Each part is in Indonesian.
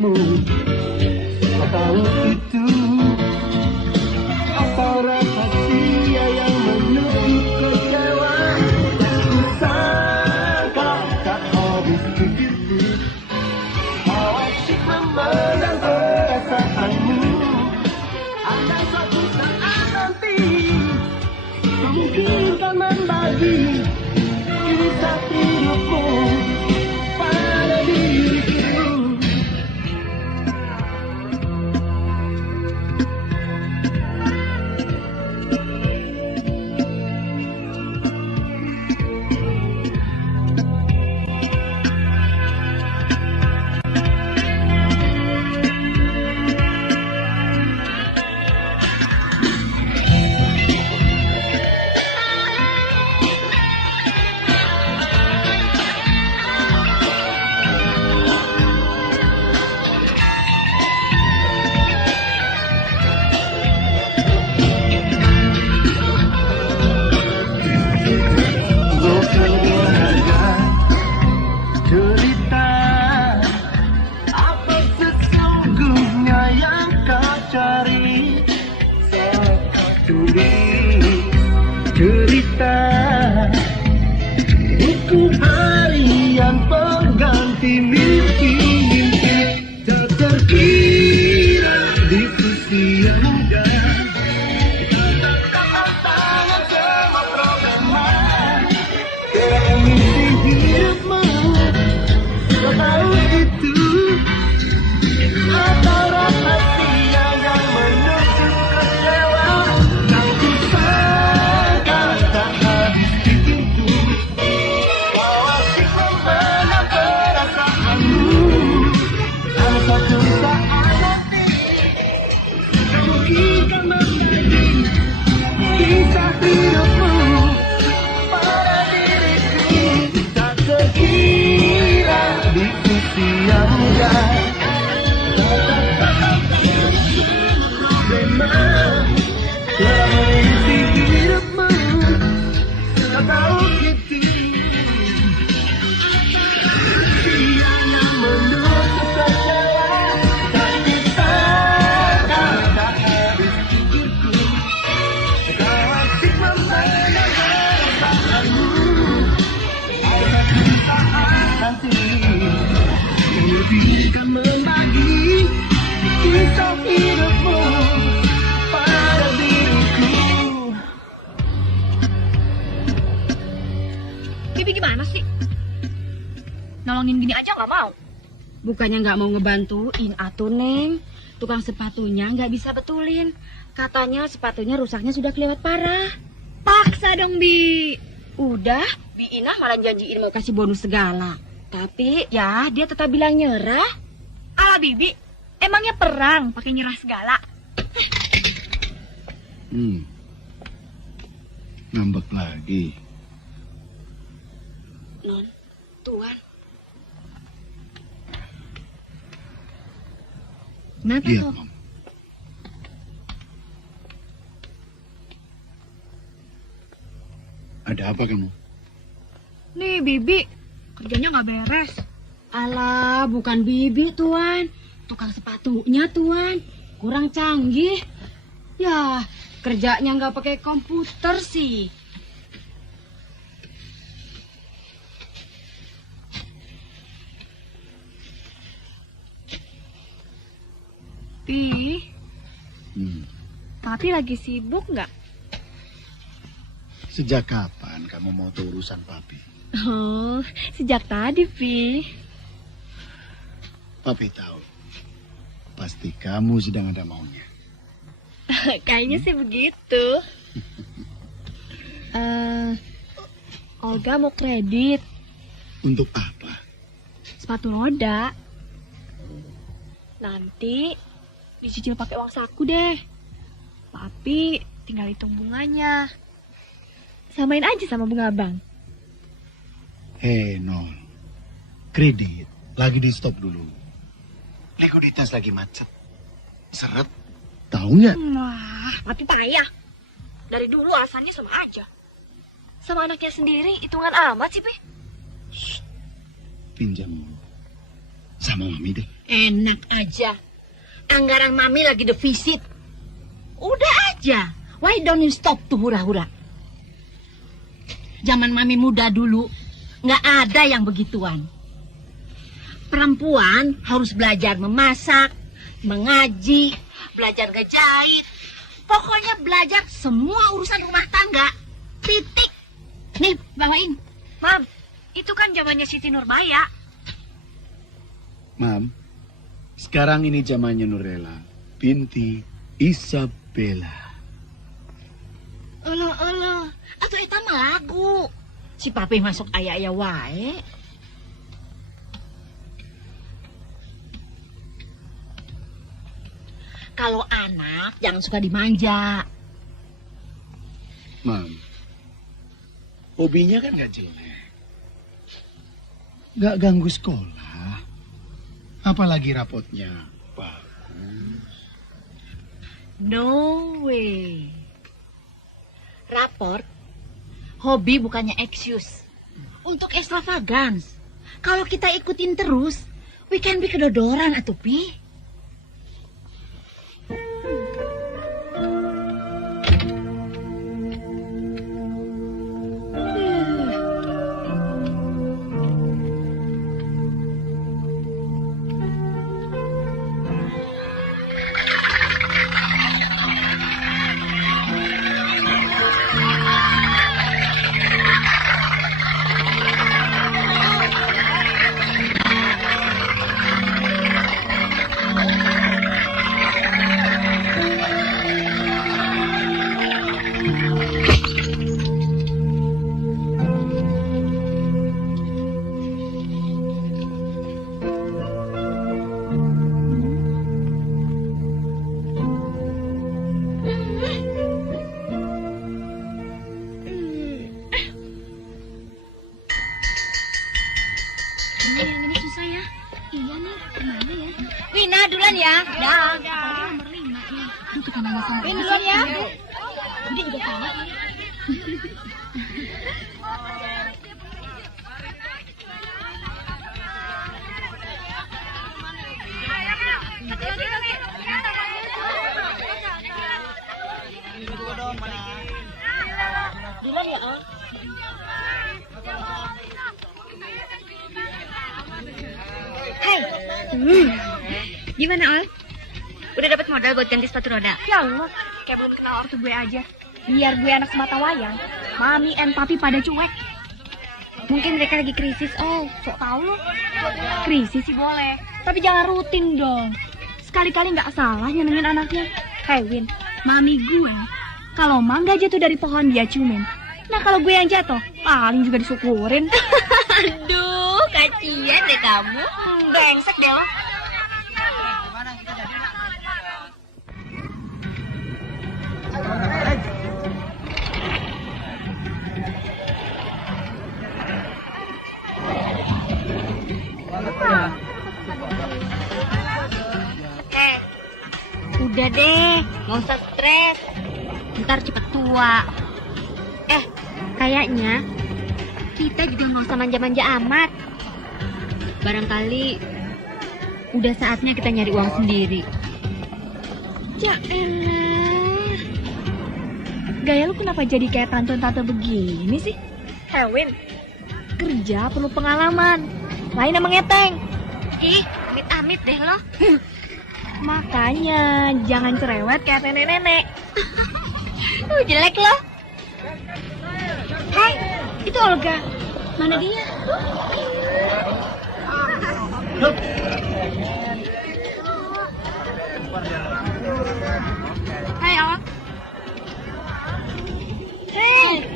hidupmu. Kau tahu itu atau rahasia yang menutup kecewa. Tak kusangka tak habis pikirku, kau asyik memendam perasaanmu. Ada suatu saat nanti kau mungkin kan membagi kisah hidupmu pada diriku. Cerita buku harian pengganti mimpi-mimpi tak terkira di usia muda. Tatap tangan semua problema demi hidupmu. Kau tahu itu atau rahasia yang menutup kecewa. Kau kusangka tak habis pikirku, kau asyik memendam perasaanmu. Dan suatu saat nanti kau mungkin kan membagi kisah hidupmu pada diriku. Tak terkira di usia muda. Kan membagi kisah hidupmu pada diriku. Bibi gimana sih? Nolongin gini aja nggak mau. Bukannya nggak mau ngebantuin atuh Neng. Tukang sepatunya nggak bisa betulin. Katanya sepatunya rusaknya sudah kelewat parah. Paksa dong, Bi. Udah, Bi Inah malah janjiin mau kasih bonus segala. Tapi ya dia tetap bilang nyerah. Ala Bibi, emangnya perang pakai nyerah segala? Ngambek lagi. Non, Tuan. Kenapa Iya, tuh? Mam. Ada apa kamu? Nih Bibi, kerjanya nggak beres. Alah, bukan Bibi Tuan. Tukang sepatunya Tuan. Kurang canggih. Ya, kerjanya nggak pakai komputer sih. Bi, Papi lagi sibuk nggak? Sejak kapan kamu mau tahu urusan papi? Oh, sejak tadi, Pi. Papi tahu. Pasti kamu sedang ada maunya. Kayaknya sih begitu. Olga mau kredit Untuk apa? sepatu roda. Nanti dicicil pakai uang saku deh. Papi tinggal hitung bunganya. Samain aja sama bunga bank. Hei, Nol. Kredit lagi di stop dulu. Likuiditas lagi macet. Seret. Tahu nggak? Wah, papi payah. Dari dulu alasannya sama aja. Sama anaknya sendiri hitungan amat sih, Pi. Pinjam. sama Mami deh. Enak aja. Anggaran Mami lagi defisit. Udah aja. Why don't you stop tuh hura-hura? Zaman Mami muda dulu, nggak ada yang begituan. Perempuan harus belajar memasak, mengaji, belajar ngejahit. Pokoknya belajar semua urusan rumah tangga. Titik. Nih, bawain. Mam, itu kan zamannya Siti Nurbaya. Mam, sekarang ini zamannya Nurella binti Isabella. Olo, atau eta mah lagu. Si papi masuk aya-aya wae. Kalau anak jangan suka dimanja. Mam, hobinya kan gak jelek. Gak ganggu sekolah. Apalagi rapotnya bagus. No way. Raport, hobi bukannya excuse. Untuk extravagance. Kalau kita ikutin terus, we can be kedodoran atuh Pi. Ini susah ya. Iya nih, gimana ya? Wina duluan ya. Dah. Nomor 5 nih. Itu kan nama saya. Win duluan ya. Dia juga tahu. Duluan ya, Al. Hai. Gimana, Al? Udah dapat modal buat ganti sepatu roda? Ya Allah, kayak belum kenal ortu gue aja. Biar gue anak semata wayang, Mami and Papi pada cuek. Mungkin mereka lagi krisis, sok tahu lo. Krisis sih boleh, tapi jangan rutin dong. Sekali-kali nggak salah nyenengin anaknya. Hey Win, Mami gue, kalau mangga jatuh dari pohon dia ciumin. Nah kalau gue yang jatuh, paling juga disyukurin. Aduh, kasihan deh kamu. Brengsek deh lo. Udah deh, nggak usah stres. Ntar cepet tua. Kayaknya kita juga nggak usah manja-manja amat. Barangkali udah saatnya kita nyari uang sendiri. Ya elah. Gaya lu kenapa jadi kayak tante-tante begini sih? Hewin, kerja perlu pengalaman. Lain sama ngeteng. Ih, amit-amit deh lo. Makanya jangan cerewet kayak nenek-nenek. Jelek loh. Hai, itu Olga. Mana dia? Hai, Olga. Hei,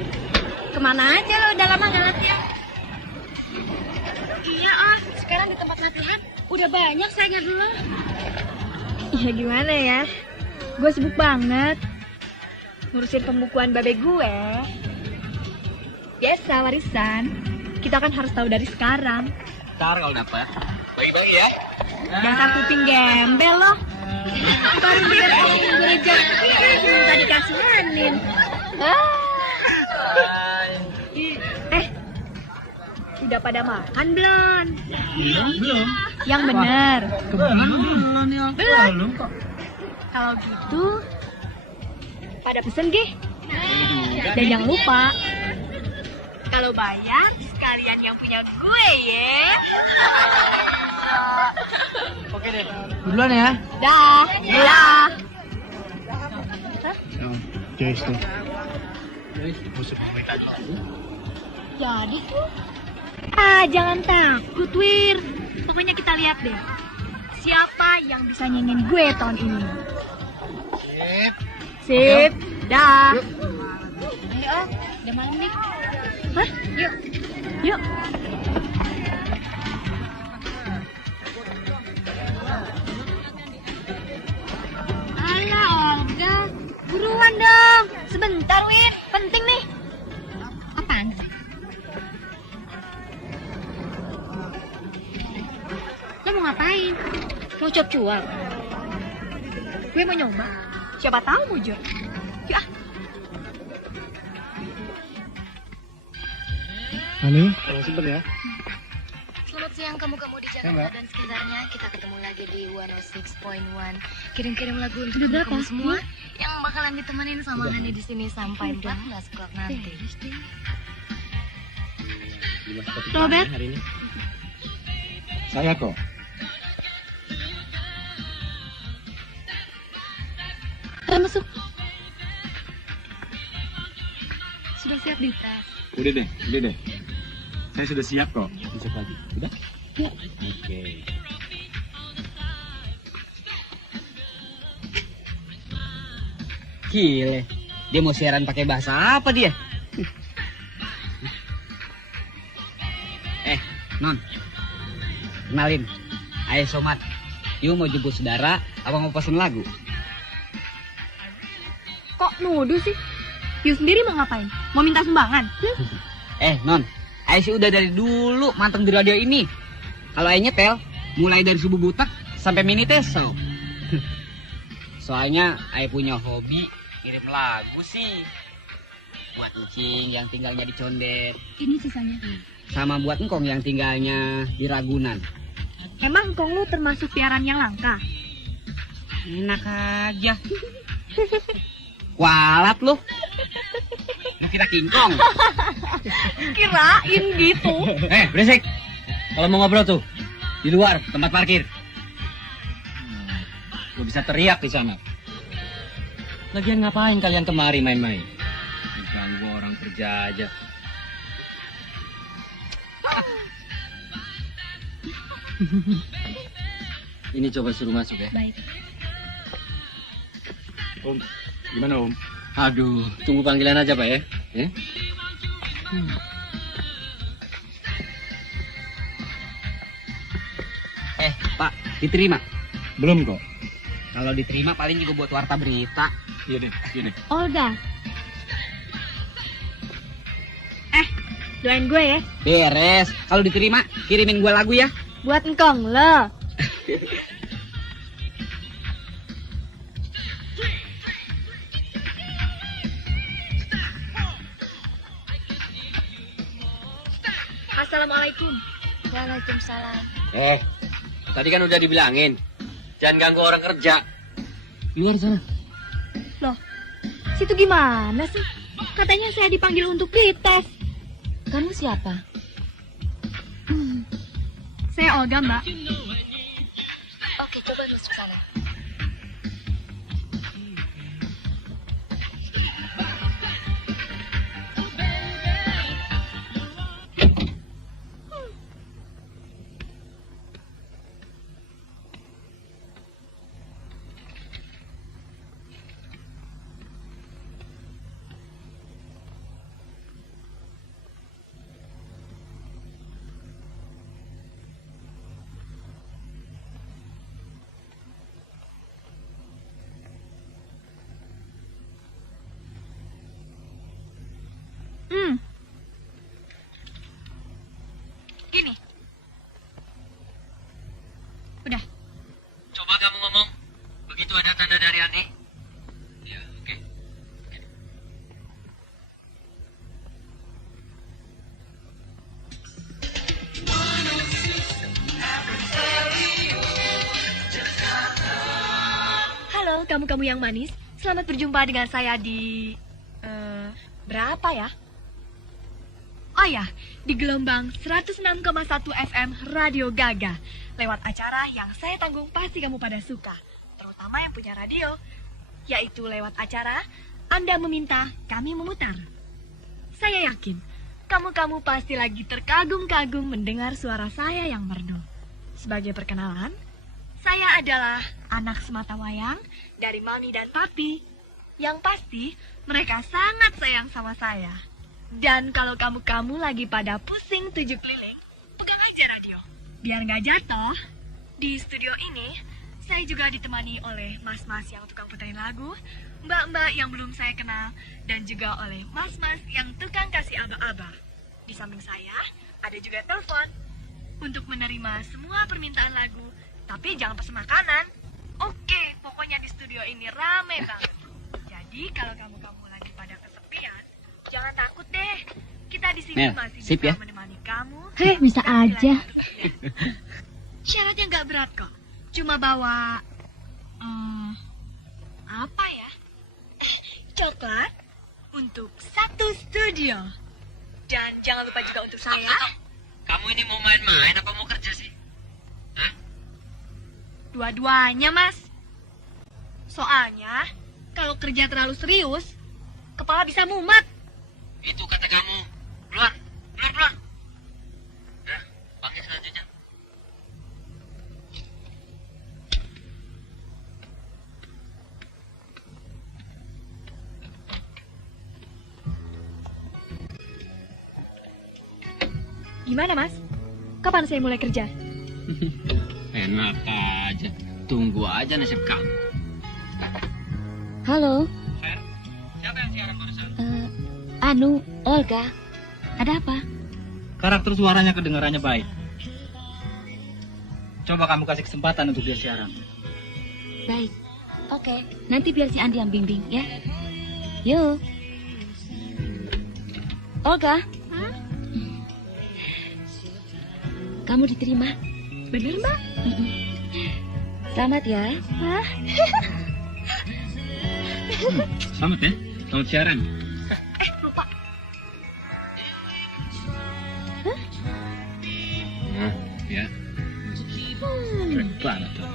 Kemana aja lo? Udah lama nggak latihan? iya sekarang di tempat latihan udah banyak saingan dulu. Iya gimana ya? Gue sibuk banget ngurusin pembukuan babe gue. Biasa warisan. Kita kan harus tahu dari sekarang. Ntar kalau dapat bagi-bagi ya. Dasar kuping gembel loh. Baru dikasih gereja, minta dikasihanin. Udah pada makan belum? Belum. Yang bener. Belum ya. Belum kok. Kalau gitu, pada pesen gih. Dan jangan lupa, kalau bayar sekalian yang punya gue ya. Oke deh. Duluan ya. Dah. Dah. Oh, guys tuh. Musuh pemerintah dulu. Jadi tuh. Ah, jangan takut, Wir. Pokoknya kita lihat deh. Siapa yang bisa nyenengin gue tahun ini. Sip. Dah. Ayo, udah malam nih. Hah? Yuk. Yuk. Alah, Olga. Buruan dong. Sebentar, Wir. Penting nih. Apaan? Lo mau ngapain? Mau cuap-cuap? Gue mau nyoba. Siapa tahu mujur. Yuk ah. Ani, simpen ya. Selamat siang kamu-kamu di Jakarta dan sekitarnya. Kita ketemu lagi di 106.1. Kirim-kirim lagu untuk kamu semua yang bakalan ditemenin sama Hani di sini sampai 12 o'clock nanti. Robert, Hari ini. Saya kok. ayo masuk. Sudah siap di tes. Udah deh. Saya sudah siap kok. Besok lagi. Udah? Ya. Oke. Gile. Dia mau siaran pakai bahasa apa dia? Non. Kenalin. Ayo Somat. You mau jemput saudara apa mau pesen lagu? Kok nuduh sih? You sendiri mau ngapain? Mau minta sumbangan? Non. Ayo sih udah dari dulu manteng di radio ini. Kalau Ayo nyetel, mulai dari subuh butak sampai mini teso. Soalnya Ayo punya hobi kirim lagu sih. Buat Encing yang tinggalnya di Condet. Ini sisanya. Sama buat Engkong yang tinggalnya di Ragunan. Emang engkong lu termasuk piaraan yang langka? Enak aja. Kualat lu. Lu kira kingkong. Kirain gitu. Berisik. Kalau mau ngobrol tuh di luar tempat parkir. Lu bisa teriak di sana. Lagian ngapain kalian kemari main-main? Ganggu orang kerja aja. Ini coba suruh masuk ya. Baik. Om, gimana Om? Aduh, tunggu panggilan aja Pak ya. Pak, diterima? Belum kok. Kalau diterima paling juga buat warta berita. Iya deh. Olga. Doain gue ya. Beres. Kalau diterima, kirimin gue lagu ya. Buat engkong lo. Assalamualaikum. Waalaikumsalam. Tadi kan udah dibilangin. Jangan ganggu orang kerja. Luar sana. Loh, situ gimana sih? Katanya saya dipanggil untuk dites. Kamu siapa? Saya Olga, Mbak. Oke, coba masuk sana. Gini. Udah. Coba kamu ngomong. Begitu ada tanda dari Andi. Ya, oke. Halo kamu-kamu yang manis, selamat berjumpa dengan saya di... berapa ya? Oh ya, di gelombang 106,1 FM Radio Gaga. Lewat acara yang saya tanggung pasti kamu pada suka. Terutama yang punya radio. Yaitu lewat acara Anda Meminta, Kami Memutar. Saya yakin, kamu-kamu pasti lagi terkagum-kagum mendengar suara saya yang merdu. Sebagai perkenalan, saya adalah anak sematawayang dari Mami dan Papi. Yang pasti, mereka sangat sayang sama saya. Dan kalau kamu-kamu lagi pada pusing 7 keliling, pegang aja radio. Biar nggak jatuh. Di studio ini, saya juga ditemani oleh mas-mas yang tukang puterin lagu, mbak-mbak yang belum saya kenal, dan juga oleh mas-mas yang tukang kasih aba-aba. Di samping saya, ada juga telepon untuk menerima semua permintaan lagu, tapi jangan pesen makanan. Oke, pokoknya di studio ini rame banget. Jadi kalau kamu-kamu lagi pada kesepian, jangan takut deh. Kita di sini Mel, masih sip bisa ya? menemani kamu. Bisa dan aja. Syaratnya nggak berat kok. Cuma bawa apa ya? Coklat untuk satu studio. Dan jangan lupa juga untuk saya. Kamu ini mau main-main apa mau kerja sih? Hah? Dua-duanya, Mas. Soalnya kalau kerja terlalu serius, kepala bisa mumet. Itu kata kamu. Keluar, keluar, keluar. Nah, panggil selanjutnya. Gimana, Mas? Kapan saya mulai kerja? Enak aja. Tunggu aja nasib kamu. Halo, Fer, siapa yang siaran barusan? Olga. Ada apa? Karakter suaranya kedengarannya baik. Coba kamu kasih kesempatan untuk dia siaran. Baik. Oke, nanti biar si Andi yang bimbing ya. Yuk. Olga. Kamu diterima. Bener, Mbak? Selamat ya. Selamat ya, selamat siaran. Lupa. Nah, ya. Keren banget tuh.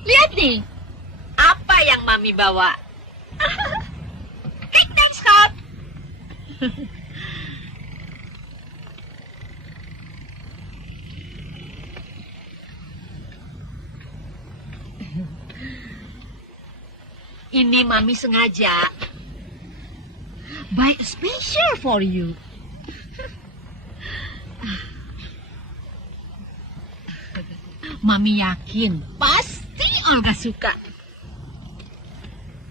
Lihat nih, apa yang Mami bawa? Tic-tac stop. Ini Mami sengaja buy a special for you. Mami yakin pasti Olga suka.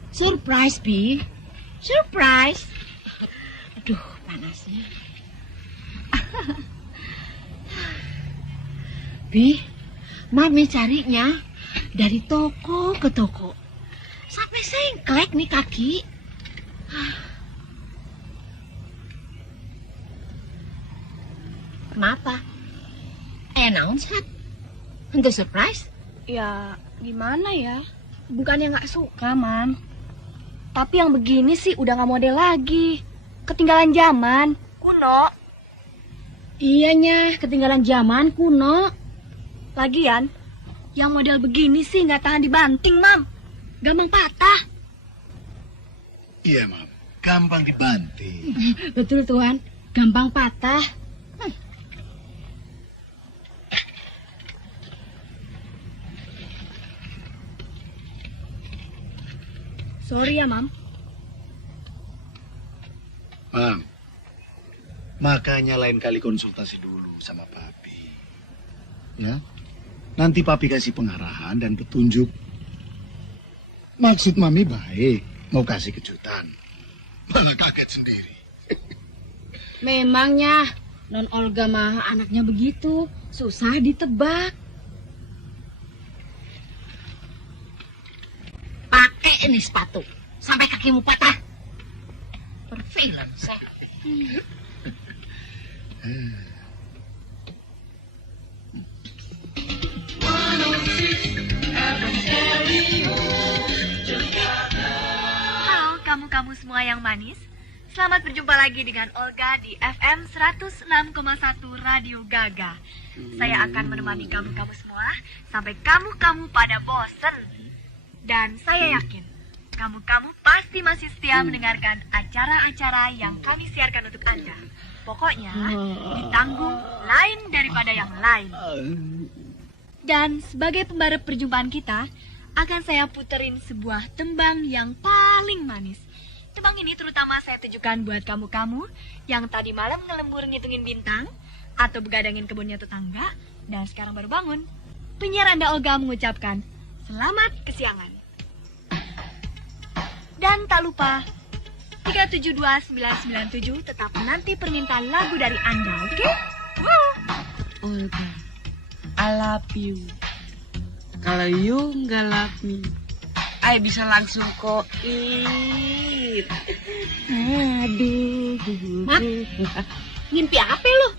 Surprise, Bi. Surprise. Aduh, panasnya. Bi, Mami carinya dari toko ke toko. Sampai sengklek nih kaki. Kenapa? Announcement? Untuk surprise? Ya, gimana ya? Bukannya nggak suka, Man. Tapi yang begini sih udah nggak model lagi. Ketinggalan zaman. Kuno. Iyanya, ketinggalan zaman kuno. Lagian, yang model begini sih nggak tahan dibanting, Mam. Gampang patah. Iya, Mam. Gampang dibanting. Betul, Tuan. Gampang patah. Sorry ya, Mam. Mam, makanya lain kali konsultasi dulu sama Papi. Ya, nanti Papi kasih pengarahan dan petunjuk. Maksud Mami baik, mau kasih kejutan. Malah kaget sendiri. Memangnya Non Olga mah anaknya begitu, susah ditebak. Pakai ini sepatu sampai kakimu patah. Perfreelance. Halo kamu-kamu semua yang manis. Selamat berjumpa lagi dengan Olga di FM 106,1 Radio Gaga. Saya akan menemani kamu-kamu semua sampai kamu-kamu pada bosen. Dan saya yakin kamu-kamu pasti masih setia mendengarkan acara-acara yang kami siarkan untuk Anda. Pokoknya ditanggung lain daripada yang lain. Dan sebagai pembaru perjumpaan kita, akan saya puterin sebuah tembang yang paling manis. Tembang ini terutama saya tujukan buat kamu-kamu yang tadi malam ngelembur ngitungin bintang atau begadangin kebunnya tetangga dan sekarang baru bangun. Penyiar Anda Olga mengucapkan selamat kesiangan. Dan tak lupa 372-997 tetap menanti permintaan lagu dari Anda, oke? Wow. Olga, I love you. Kalau you nggak love me, I bisa langsung koin. Aduh. Mat, ngimpi apa lu?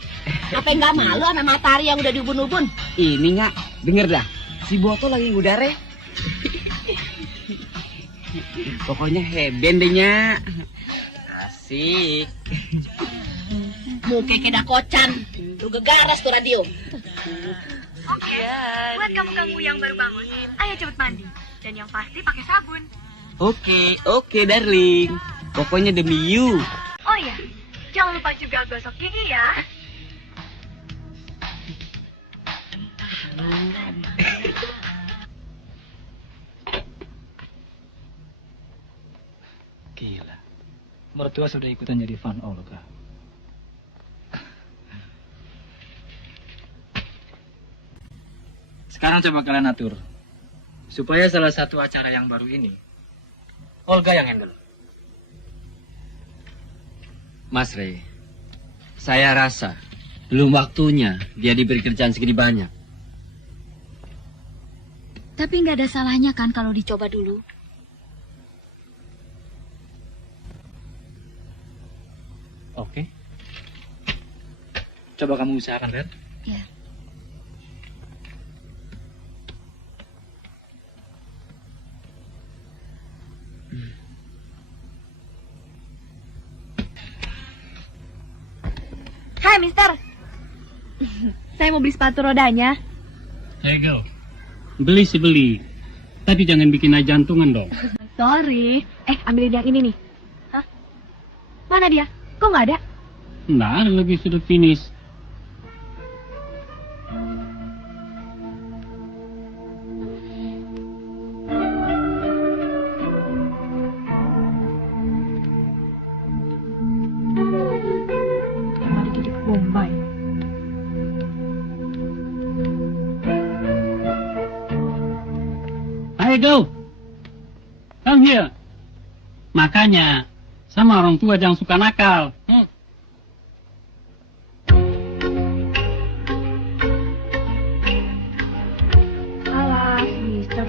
Apa nggak malu sama matahari yang udah diubun-ubun? Ini nggak, denger dah. Si Boto lagi ngudare. Pokoknya heben deh, Nya. Asik. Muka kena kocan, lu gegaras tuh radio. Oke, buat kamu-kamu yang baru bangun, ayo cepet mandi. Dan yang pasti pakai sabun. Oke, darling. Pokoknya demi you. Oh iya, jangan lupa juga gosok gigi ya. Gila. Mertua sudah ikutan jadi fan Olga. Sekarang coba kalian atur. Supaya salah satu acara yang baru ini, Olga yang handle. Mas Rey, saya rasa belum waktunya dia diberi kerjaan segini banyak. Tapi nggak ada salahnya kan kalau dicoba dulu. Oke. Coba kamu usahakan, Ren. Ya. Hai, Mister. Saya mau beli sepatu rodanya. Here you go. Beli sih beli. Tapi jangan bikin aja jantungan dong. Sorry. Ambilin yang ini nih. Hah? Mana dia? Kok nggak ada? Nah, lagi sudah finish. Tadi jadi ke Bombay. Ayo go. Come here. Makanya sama orang tua jangan suka nakal. Alas, Mister.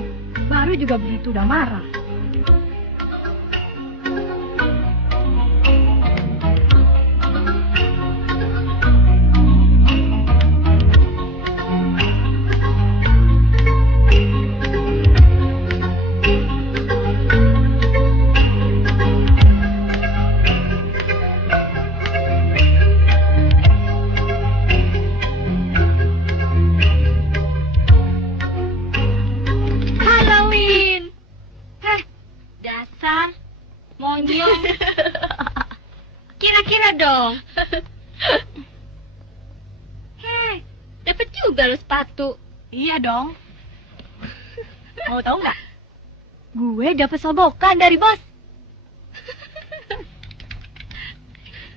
Baru juga begitu udah marah. Monyong. Kira-kira dong. Hei, dapat juga lo sepatu. Iya dong. Mau tahu nggak? Gue dapet sogokan dari bos.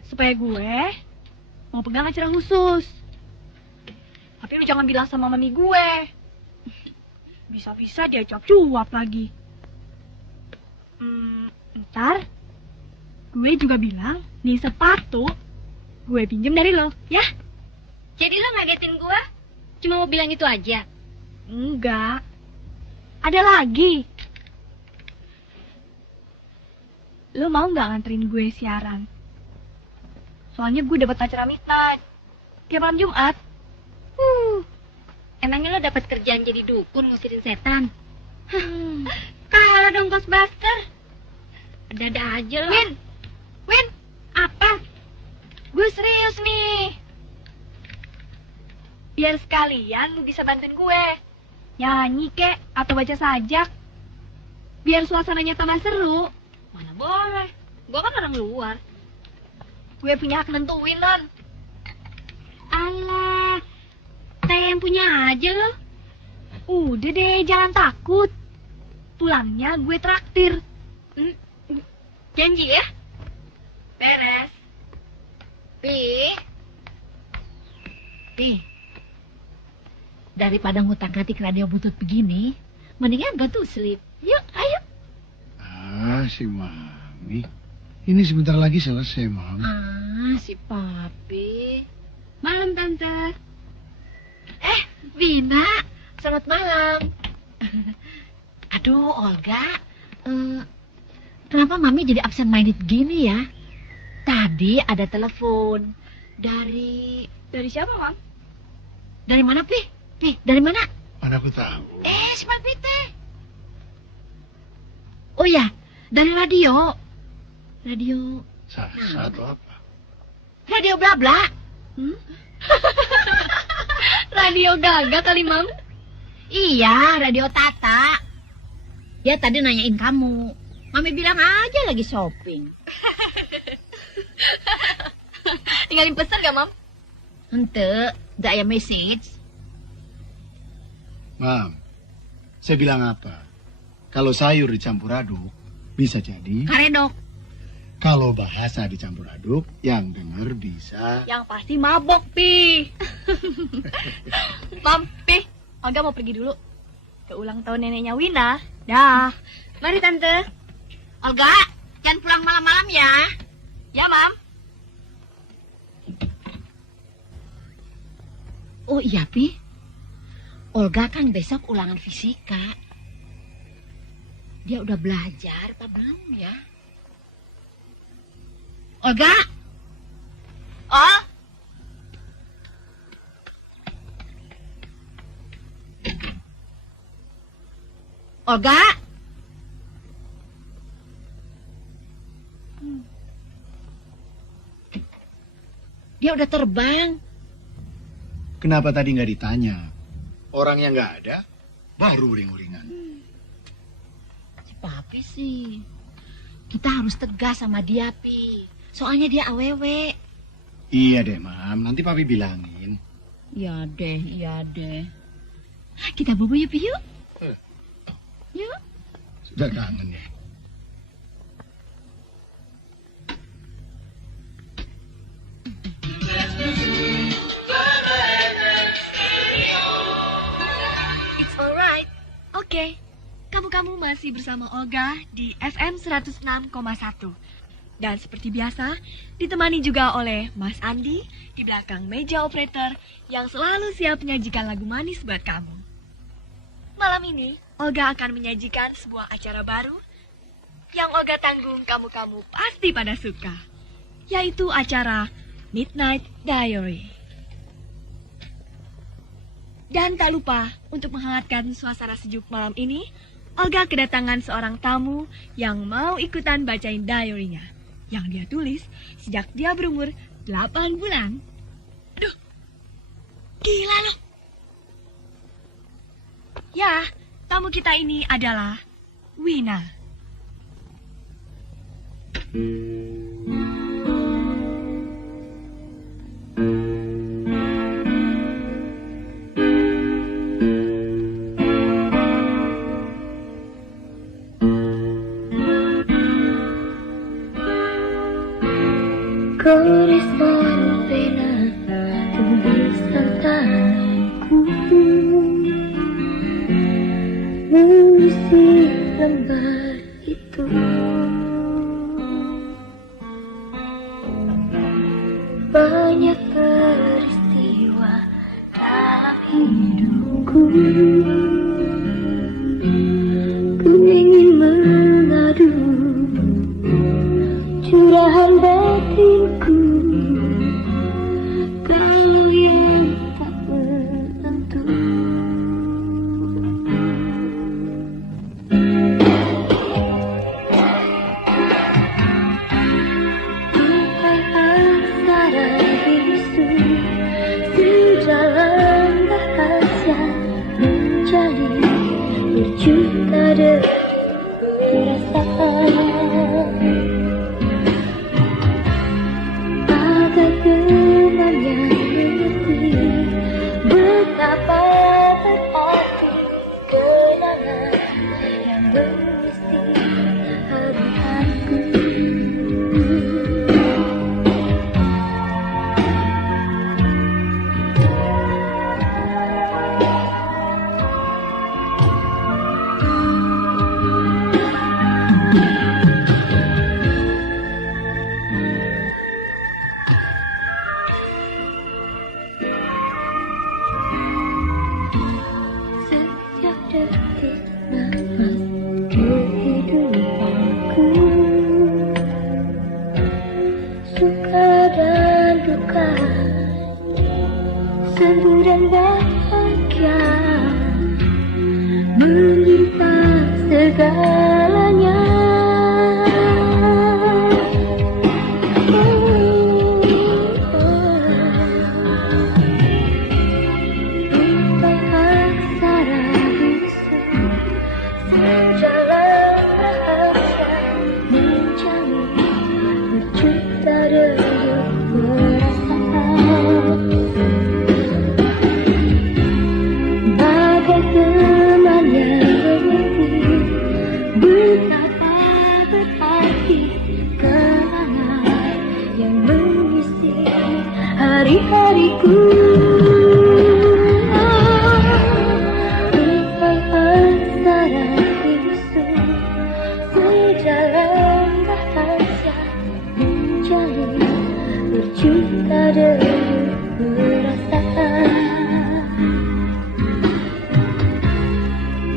Supaya gue mau pegang acara khusus. Tapi lu jangan bilang sama mami gue. Bisa-bisa dia cuap lagi. Ntar gue juga bilang, nih sepatu gue pinjem dari lo, ya? Jadi lo ngagetin gua? Cuma mau bilang itu aja? Enggak. Ada lagi. Lo mau nggak nganterin gue siaran? Soalnya gue dapat acara midnight tiap malam Jumat. Emangnya lo dapat kerjaan jadi dukun ngusirin setan? Kalah dong Ghostbuster. Ada-ada aja lo. Win, apa? Gue serius nih. Biar sekalian lu bisa bantuin gue. Nyanyi kek, atau baca sajak. Biar suasananya tambah seru. Mana boleh. Gua kan orang luar. Gue punya hak nentuin, Non. Alah, kayak yang punya aja lo. Udah deh, jangan takut. Pulangnya gue traktir. Janji ya? Beres. Pi, daripada ngutang-ngatik radio butut begini, mendingan go to sleep. Yuk, ayo. Ah, si Mami. Ini sebentar lagi selesai, Mam. Si Papi. Malam Tante. Vina, selamat malam. Aduh, Olga. Kenapa Mami jadi absent-minded gini ya? Tadi ada telepon dari siapa, Mam? Dari mana, Pi? Pi, dari mana? Mana aku tahu. Si Papi teh. Oh ya, dari radio. Radio Satu apa? Radio bla bla. Radio Gaga kali, Mam. Iya, radio Tata. Dia tadi nanyain kamu. Mami bilang aja lagi shopping. Tinggalin pesan gak, Mam? Ente, gak ya message. Mam, saya bilang apa? Kalau sayur dicampur aduk, bisa jadi. Karedok. Kalau bahasa dicampur aduk, yang denger bisa. Yang pasti mabok, Pi. Mam, Pi. Olga mau pergi dulu. Ke ulang tahun neneknya Wina. Dah. Mari Tante. Olga, jangan pulang malam-malam ya. Ya, Mam. Oh iya, Pi. Olga kan besok ulangan fisika. Dia udah belajar apa belum ya? Olga? Oh? Olga? Dia udah terbang. Kenapa tadi nggak ditanya? Orangnya nggak ada, baru uring-uringan. Si Papi sih. Kita harus tegas sama dia, Pi. Soalnya dia awewe. Iya deh, Mam. Nanti Papi bilangin. Iya deh. Kita bobo yuk, Pi, yuk. Yuk. Sudah kangen ya. It's alright. Oke. Kamu masih bersama Olga di FM 106,1. Dan seperti biasa, ditemani juga oleh Mas Andi di belakang meja operator yang selalu siap menyajikan lagu manis buat kamu. Malam ini, Olga akan menyajikan sebuah acara baru yang Olga tanggung kamu-kamu pasti pada suka, yaitu acara Midnight Diary. Dan tak lupa, untuk menghangatkan suasana sejuk malam ini, Olga kedatangan seorang tamu yang mau ikutan bacain diary-nya, yang dia tulis sejak dia berumur 8 bulan. Aduh, gila loh. Ya, tamu kita ini adalah Wina. Goresan pena tulisan tanganku mengisi lembar itu. Banyak peristiwa dalam hidupku, ku ingin mengadu curahan batinku, kau yang tak menentu. Tupai aksara bisu sejalan rahasia menjadi berjuta detik perasaan. Teman yang mengerti betapa berarti kenangan yang mengisi hari-hariku. Suka dan duka, sendu dan bahagia menyimpan segalanya. Tupai aksara bisu sejalan rahasia menjalin berjuta detik perasaan. Bagai teman yang mengerti betapa berarti kenangan yang mengisi hari-hariku. Tupai aksara bisu sejalan rahasia menjalin berjuta detik perasaan.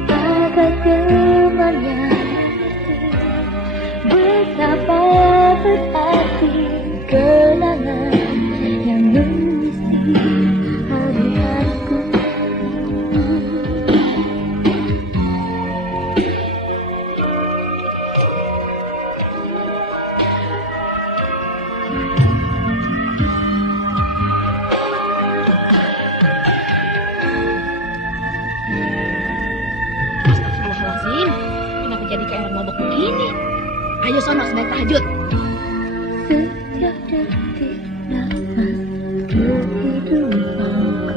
Bagai teman yang mengerti betapa berarti kenangan yang mengisi hari-hariku. Astagfirullahaladzim, kenapa jadi kayak orang mabok begini? Ayo sono sembahyang tahajud. Setiap detik nafas kehidupan,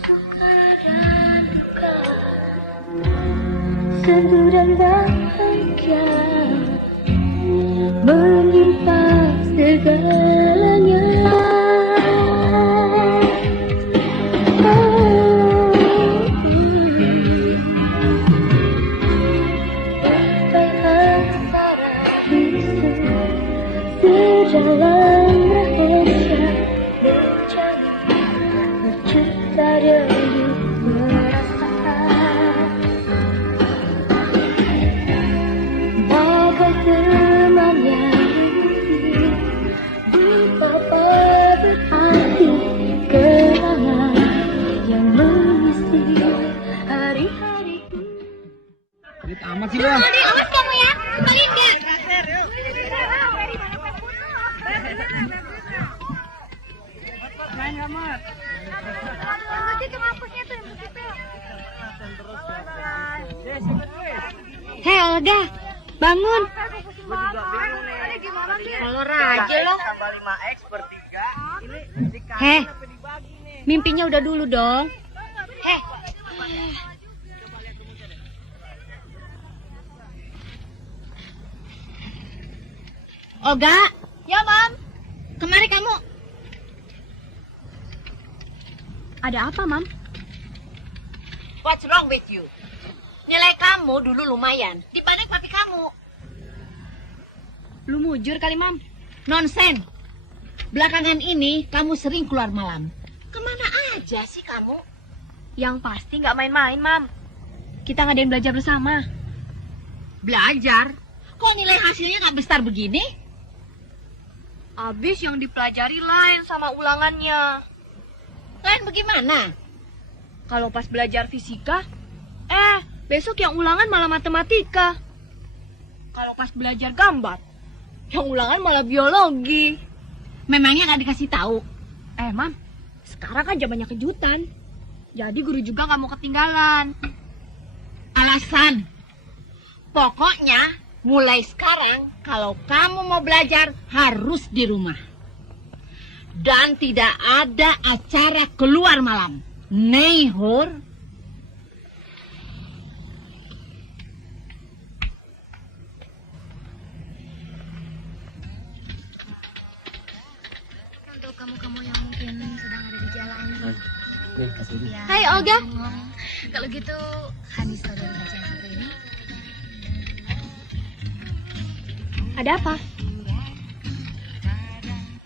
suka dan duka, sendu dan bahagia menyimpan segalanya. Sejalan rahasia menjalin berjuta detik perasaan. Bagai teman yang mengerti betapa berarti kenangan yang mengisi hari-hariku. Ini tamat sih lo. Awas kamu ya, kembaliin nggak? Hei Olga, Bangun. Molor aja lo. Heh, mimpinya udah dulu dong. Heh, Olga. Ya, Mam. Kemari kamu. Ada apa, Mam? What's wrong with you? Nilai kamu dulu lumayan dibanding papi kamu. Lu mujur kali, Mam. Nonsen. Belakangan ini kamu sering keluar malam. Kemana aja sih kamu? Yang pasti nggak main-main, Mam. Kita ngadain belajar bersama. Belajar? Kok nilai hasilnya nggak besar begini? Abis yang dipelajari lain sama ulangannya. Lain bagaimana? Kalau pas belajar fisika, besok yang ulangan malah matematika. Kalau pas belajar gambar, yang ulangan malah biologi. Memangnya nggak dikasih tahu? Mam, sekarang kan zamannya kejutan. Jadi guru juga nggak mau ketinggalan. Alasan? Pokoknya mulai sekarang kalau kamu mau belajar harus di rumah. Dan tidak ada acara keluar malam. Neihur. Untuk kamu-kamu yang mungkin sedang ada di jalan. Ya, Hai, Olga. Kalau gitu, Hani saudara baca yang satu ini. Ada apa?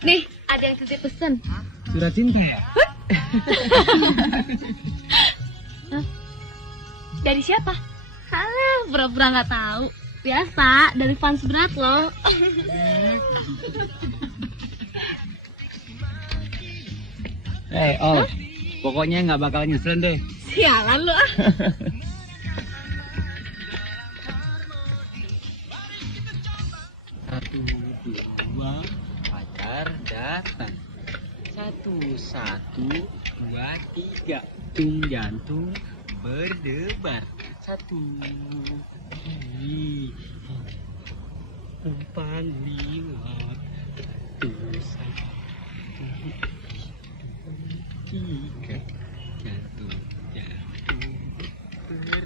Nih, ada yang titip pesan. Surat cinta ya? Dari siapa? Alah, pura-pura nggak tahu. Biasa, dari fans berat loh. Oh, pokoknya nggak bakal nyesel deh. Sialan lo ah. Satu, dua, pacar datang. Satu, dua, tiga. Tung jantung berdebar. Satu, empat, lima, satu, tiga. Jantung berdebar.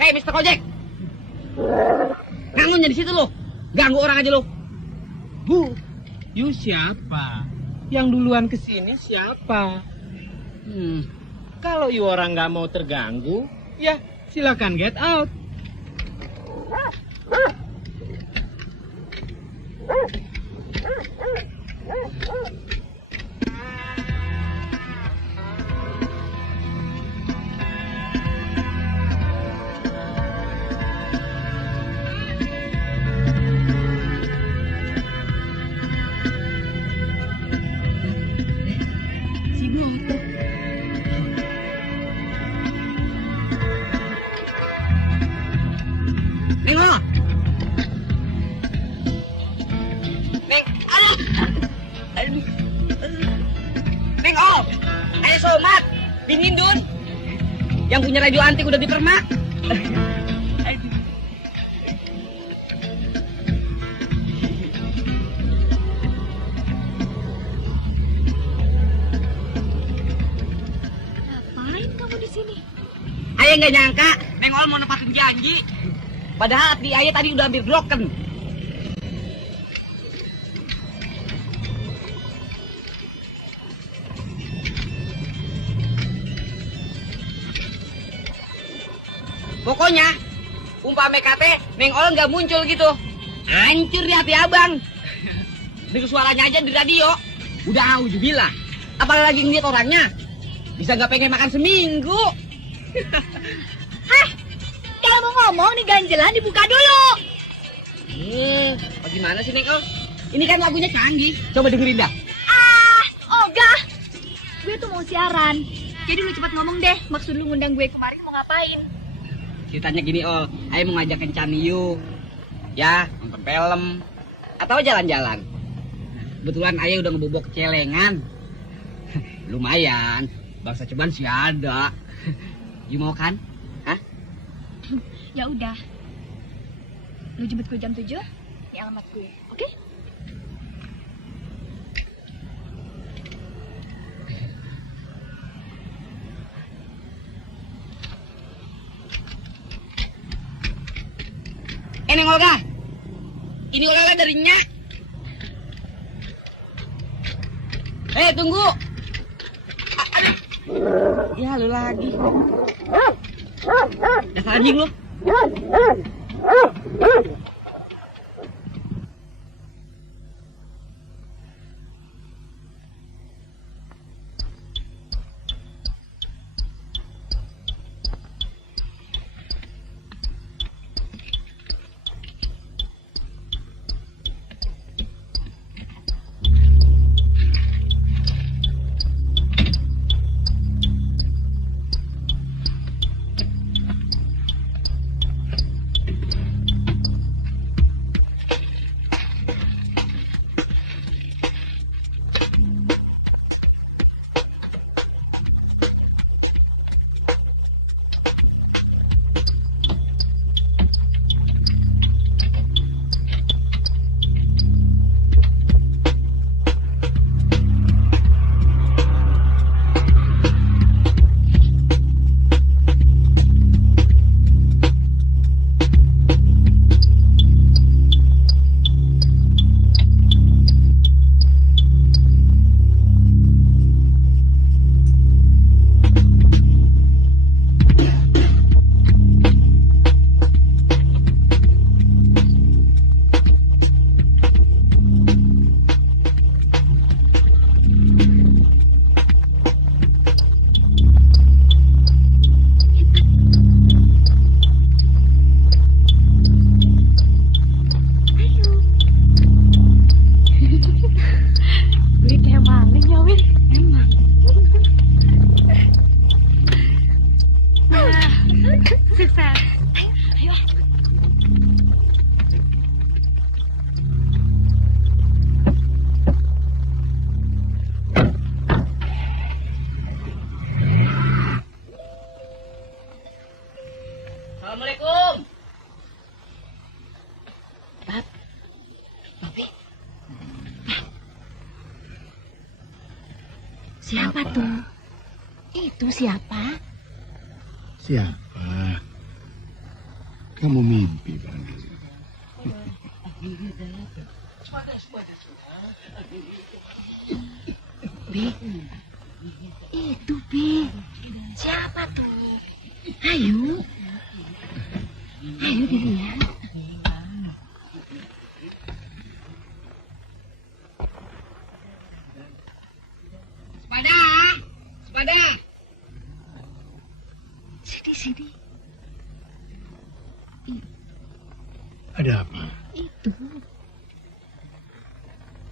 Hei, Mr. Kojek. Nganggunya di situ lo. Ganggu orang aja lo. Bu, you siapa? Yang duluan kesini siapa? Kalau you orang nggak mau terganggu, ya silakan get out. Nengok! Neng, aduh. Nengok! Ayo somat, dingin dun. Yang punya radio antik udah dipermak. Ngapain kamu di sini? Ayah nggak nyangka, Neng Ol mau nepatin janji. Padahal hati ayah tadi udah hampir broken. Pokoknya, umpame kate, Neng Ol nggak muncul gitu. Hancur di hati abang. Dengar suaranya aja di radio. Udah auzubillah. Apalagi ngeliat orangnya. Bisa nggak pengen makan seminggu. Hah? Kalau mau ngomong nih ganjelan dibuka dulu. Bagaimana sih Neng Ol? Ini kan lagunya canggih. Coba dengerin dah. Olga. Gue tuh mau siaran. Jadi lu cepat ngomong deh. Maksud lu ngundang gue kemarin mau ngapain? Ceritanya gini Ol, ayah mau ngajak kencan you. Ya, nonton film. Atau jalan-jalan. Kebetulan ayah udah ngebobok celengan. Lumayan, bangsa ceban sih ada. You mau kan? Hah? Ya udah. Lu jemput gue jam 7 di alamat gue, oke? Neng Olga. Ini oleh-oleh dari Nyak. Tunggu. Aduh. Ya lu lagi. Dasar anjing lu. Assalamualaikum. Siapa tuh? Itu siapa? Siapa? Kamu mimpi, Bang. Be, itu Be. Siapa tuh? Ayo. Ayo dilihat. Sepada. Sini. Ada apa? Itu.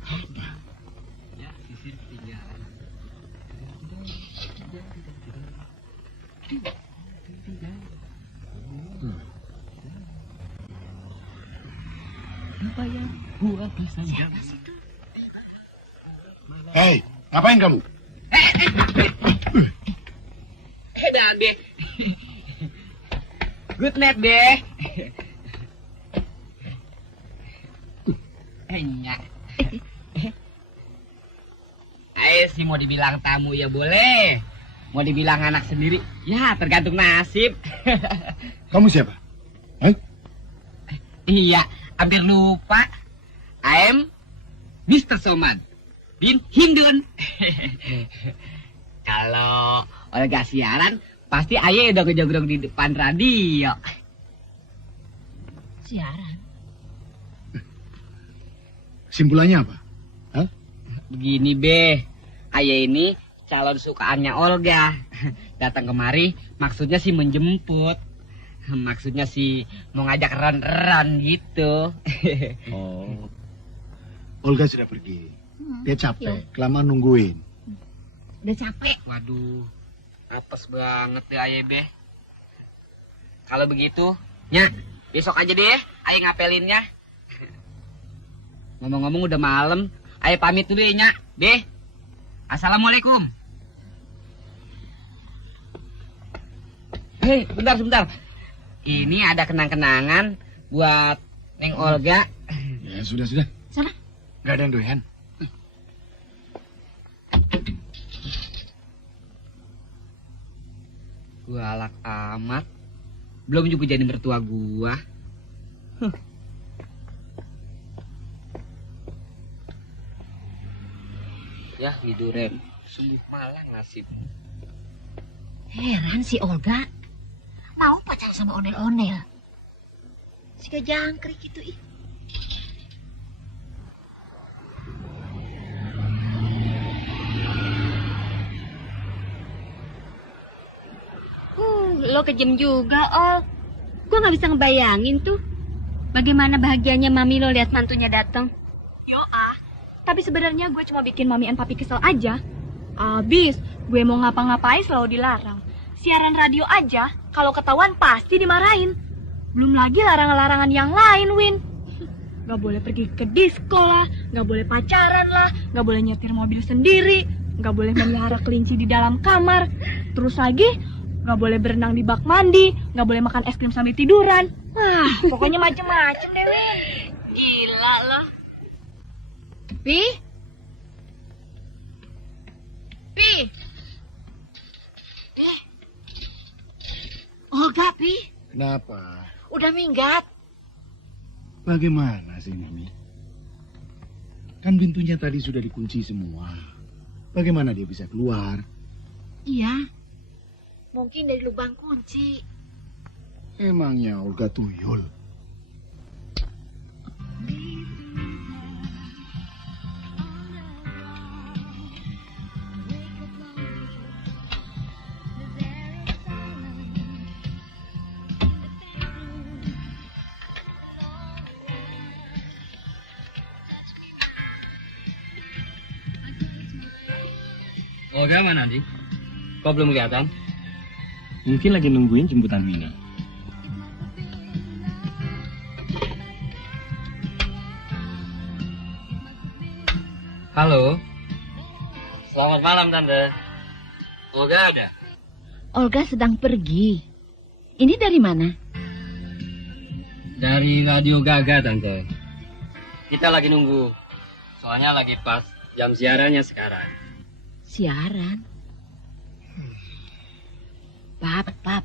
Apa? Siapa sih tuh? Hei, ngapain kamu? Dah, Be. Good night, Be. Nyak. Ayo sih mau dibilang tamu ya boleh. Mau dibilang anak sendiri, ya tergantung nasib. Kamu siapa? Hah? Iya, hampir lupa. I'm Mr. Somad bin Hindun. Kalau Olga siaran, pasti ayah udah ngejogrok di depan radio. Siaran. Simpulannya apa? Hah? Begini, Be. Ayah ini calon sukaannya Olga. Datang kemari, maksudnya sih menjemput. Maksudnya sih mau ngajak ron-ron gitu. Oh. Olga sudah pergi. Dia capek, kelamaan nungguin. Udah capek. Waduh, apes banget deh ayah, Be. Kalau begitu, Nya, besok aja deh ayah ngapelinnya. Ngomong-ngomong udah malam, ayah pamit dulu ya, Nya. Be, assalamualaikum. Hei, bentar. Ini ada kenang-kenangan buat Neng Olga. Ya, sudah. Sana. Gak ada yang doyan. Gua alak amat. Belum juga jadi mertua gua. Ya, hiduren. Sungguh malah nasib. Heran si Olga. Mau pacaran sama onel-onel. Si kejangkrik gitu ih. Lo kejem juga, Ol. Gue gak bisa ngebayangin tuh bagaimana bahagianya Mami lo lihat mantunya datang. Yo tapi sebenarnya gue cuma bikin Mami and Papi kesel aja. Abis, gue mau ngapa-ngapain selalu dilarang. Siaran radio aja, kalau ketahuan pasti dimarahin. Belum lagi larangan-larangan yang lain, Win. Gak boleh pergi ke disko lah, gak boleh pacaran lah, gak boleh nyetir mobil sendiri, gak boleh melihara kelinci di dalam kamar. Terus lagi, gak boleh berenang di bak mandi, gak boleh makan es krim sambil tiduran. Wah, pokoknya macem-macem deh, Win. Gila lo. Pi? Olga, Pi? Kenapa? Udah minggat. Bagaimana sih, Mimi? Kan pintunya tadi sudah dikunci semua. Bagaimana dia bisa keluar? Iya. Mungkin dari lubang kunci. Emangnya Olga tuyul? Olga mana, Di? Kok belum kelihatan? Mungkin lagi nungguin jemputan Mina. Halo. Selamat malam, Tante. Olga ada? Olga sedang pergi. Ini dari mana? Dari Radio Gaga, Tante. Kita lagi nunggu. Soalnya lagi pas jam siarannya sekarang. Siaran. Pap.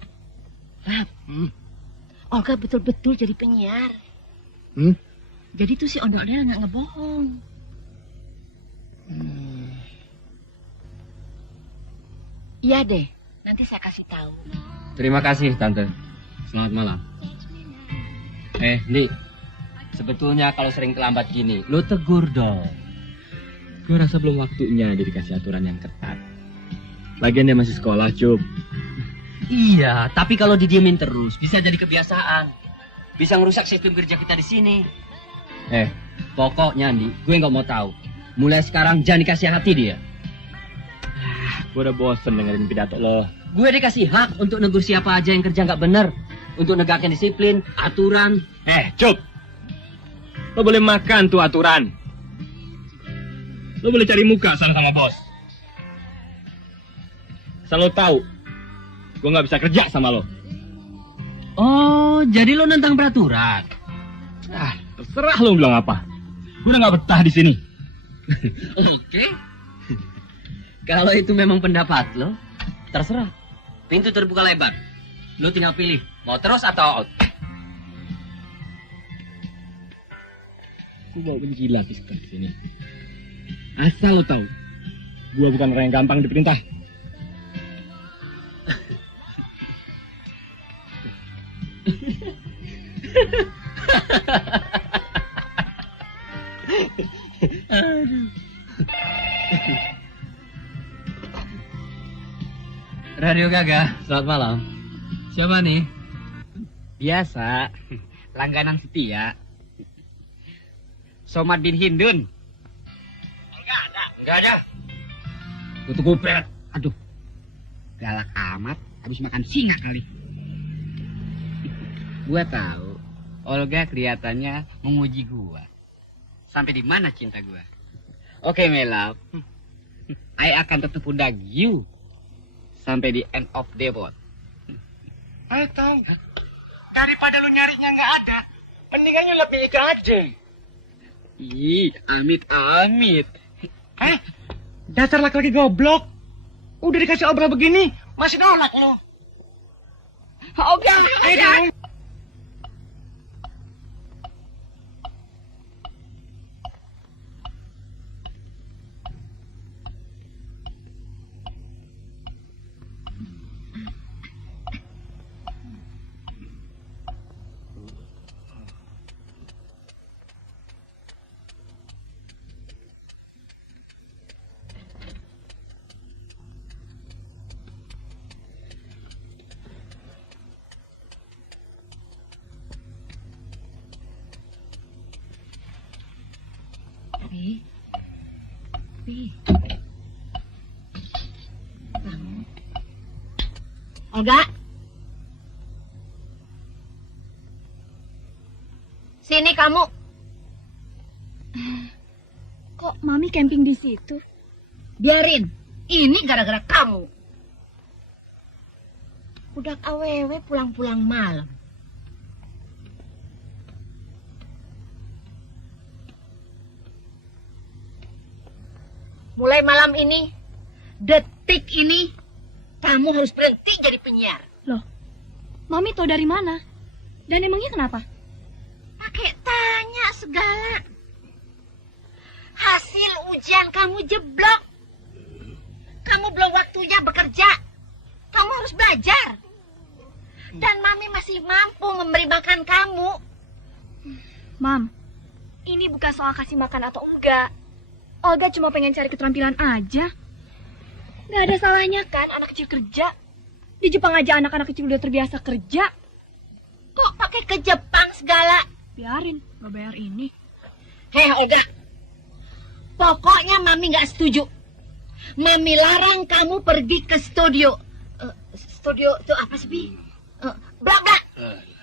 Olga betul-betul jadi penyiar. Jadi tuh si ondel-ondel nggak ngebohong. Iya deh, nanti saya kasih tahu. Terima kasih, Tante. Selamat malam. Di. Sebetulnya kalau sering terlambat gini, lo tegur dong. Gue rasa belum waktunya dia dikasih aturan yang ketat. Lagian dia masih sekolah, Cup. Iya, tapi kalau didiemin terus, bisa jadi kebiasaan. Bisa ngerusak sistem kerja kita di sini. Pokoknya, Andi, gue nggak mau tahu. Mulai sekarang jangan dikasih hati dia. Gue udah bosen dengerin pidato lo. Gue dikasih hak untuk negur siapa aja yang kerja nggak bener. Untuk negakkan disiplin, aturan. Cup. Lo boleh makan tuh aturan. Lo boleh cari muka sana sama bos. Asal lo tahu, gue nggak bisa kerja sama lo. Oh, jadi lo nentang peraturan? Terserah lo bilang apa. Gue udah nggak betah di sini. Oke. Kalau itu memang pendapat lo, terserah. Pintu terbuka lebar. Lo tinggal pilih, mau terus atau out. Gue bawa penjilat di sini. Asal lo tahu, gue bukan orang yang gampang diperintah. Radio Gaga, selamat malam. Siapa nih? Biasa, langganan setia. Somad bin Hindun. Enggak ada. Tutup kupret. Aduh, galak amat. Habis makan singa kali. Gua tahu, Olga kelihatannya menguji gua. Sampai di mana cinta gua? Oke, my love. I akan tetap pundak you sampai di end of the boat. I tahu. Daripada lu nyarinya nggak ada, mendingan lu pilih ke aja. Ih, amit-amit. Dasar laki-laki goblok. Udah dikasih obral begini, masih nolak lu. Oke, ayo. Olga, sini kamu. Kok Mami camping di situ? Biarin, ini gara-gara kamu. Budak awewe pulang-pulang malam. Mulai malam ini, detik ini, kamu harus berhenti jadi penyiar. Loh, Mami tahu dari mana? Dan emangnya kenapa? Pakai tanya segala. Hasil ujian kamu jeblok. Kamu belum waktunya bekerja. Kamu harus belajar. Dan Mami masih mampu memberi makan kamu. Mam, ini bukan soal kasih makan atau enggak. Olga cuma pengen cari keterampilan aja. Gak ada salahnya kan anak kecil kerja. Di Jepang aja anak-anak kecil udah terbiasa kerja. Kok pakai ke Jepang segala? Biarin, gak bayar ini. Hei Olga, pokoknya Mami gak setuju. Mami larang kamu pergi ke studio. Studio itu apa sih, Bi? Bla bla.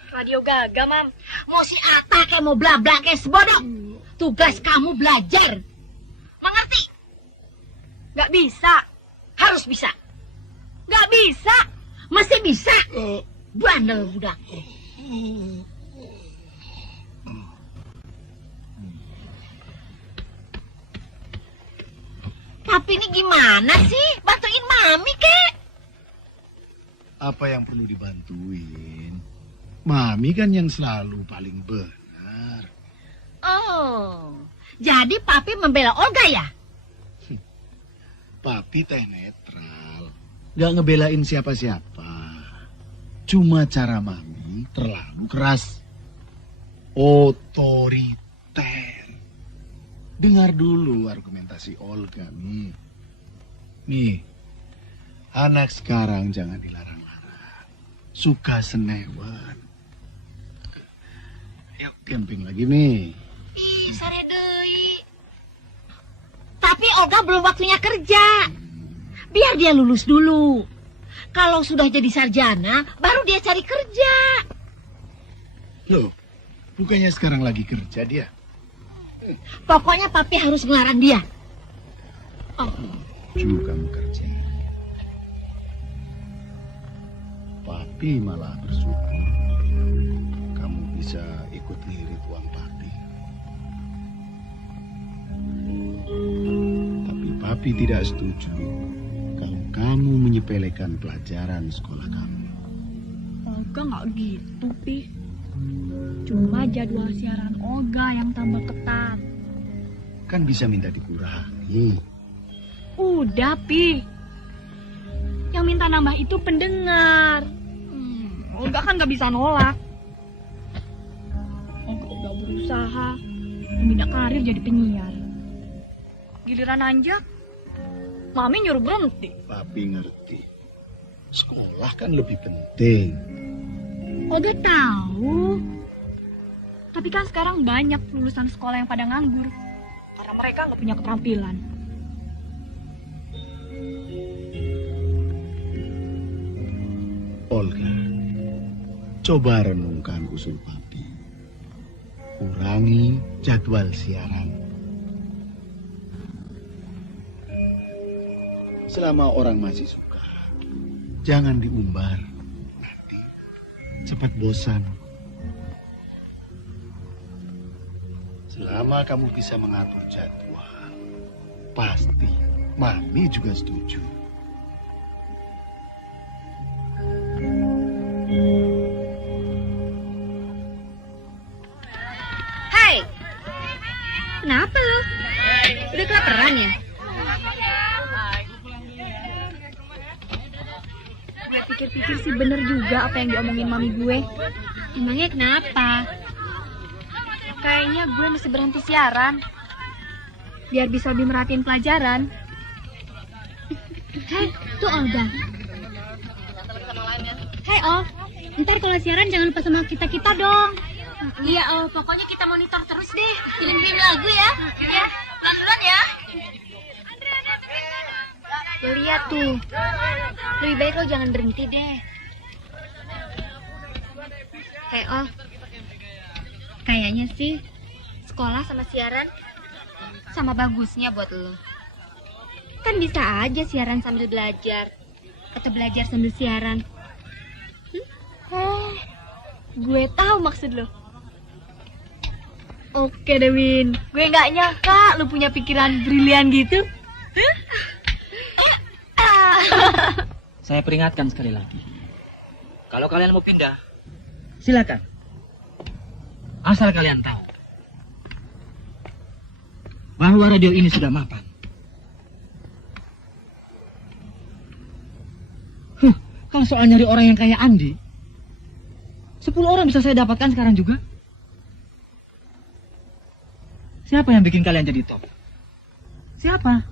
Radio Gaga, Mam. Mau si Ata kayak mau bla bla kayak sebodoh. Tugas kamu belajar. Mengerti? Gak bisa. Harus bisa. Gak bisa. Mesti bisa. Bandel budak. Papi ini gimana sih? Bantuin Mami, kek. Apa yang perlu dibantuin? Mami kan yang selalu paling benar. Oh, jadi Papi membela Olga ya? Papi teh netral. Gak ngebelain siapa-siapa. Cuma cara Mami terlalu keras. Otoriter. Dengar dulu argumentasi Olga nih. Nih, anak sekarang jangan dilarang-larang. Suka senewan. Yuk camping lagi nih. Ih, sare deui. Tapi Olga belum waktunya kerja. Biar dia lulus dulu. Kalau sudah jadi sarjana, baru dia cari kerja. Loh, bukannya sekarang lagi kerja dia? Pokoknya Papi harus ngelarang dia. Oh. Juga kamu kerja. Papi malah bersyukur kamu bisa ikut ngirit uang Papi. Tapi Papi tidak setuju kalau kamu menyepelekan pelajaran sekolah kamu. Olga nggak gitu, Pi. Cuma jadwal siaran Olga yang tambah ketat. Kan bisa minta dikurangi. Udah, Pi. Yang minta nambah itu pendengar. Olga kan nggak bisa nolak. Olga udah berusaha membina karir jadi penyiar. Giliran nanjak, Mami nyuruh berhenti. Papi ngerti. Sekolah kan lebih penting. Olga tahu. Tapi kan sekarang banyak lulusan sekolah yang pada nganggur. Karena mereka nggak punya keterampilan. Olga, coba renungkan usul Papi. Kurangi jadwal siaran. Selama orang masih suka, jangan diumbar. Nanti cepat bosan. Selama kamu bisa mengatur jadwal, pasti Mami juga setuju. Hai, kenapa lo? Udah kelaparan ya? Gue pikir-pikir sih bener juga apa yang diomongin mami gue. Emangnya kenapa? Kayaknya gue mesti berhenti siaran biar bisa lebih merhatiin pelajaran. Hei, tuh Olga. Hei Ol, ntar kalau siaran jangan lupa sama kita-kita dong. Iya Ol, pokoknya kita monitor terus deh. Kirim-kirim lagu ya. Ya, pelan-pelan ya. Lo lihat tuh, lebih baik lo jangan berhenti deh. Hei Ol, kayaknya sih sekolah sama siaran sama bagusnya buat lo. Kan bisa aja siaran sambil belajar atau belajar sambil siaran. Gue tahu maksud lo. Oke Dewin, gue nggak nyangka lo punya pikiran brilian gitu. Saya peringatkan sekali lagi. Kalau kalian mau pindah, silakan. Asal kalian tahu bahwa radio ini sudah mapan. Kalau soal nyari orang yang kayak Andi, 10 orang bisa saya dapatkan sekarang juga. Siapa yang bikin kalian jadi top? Siapa?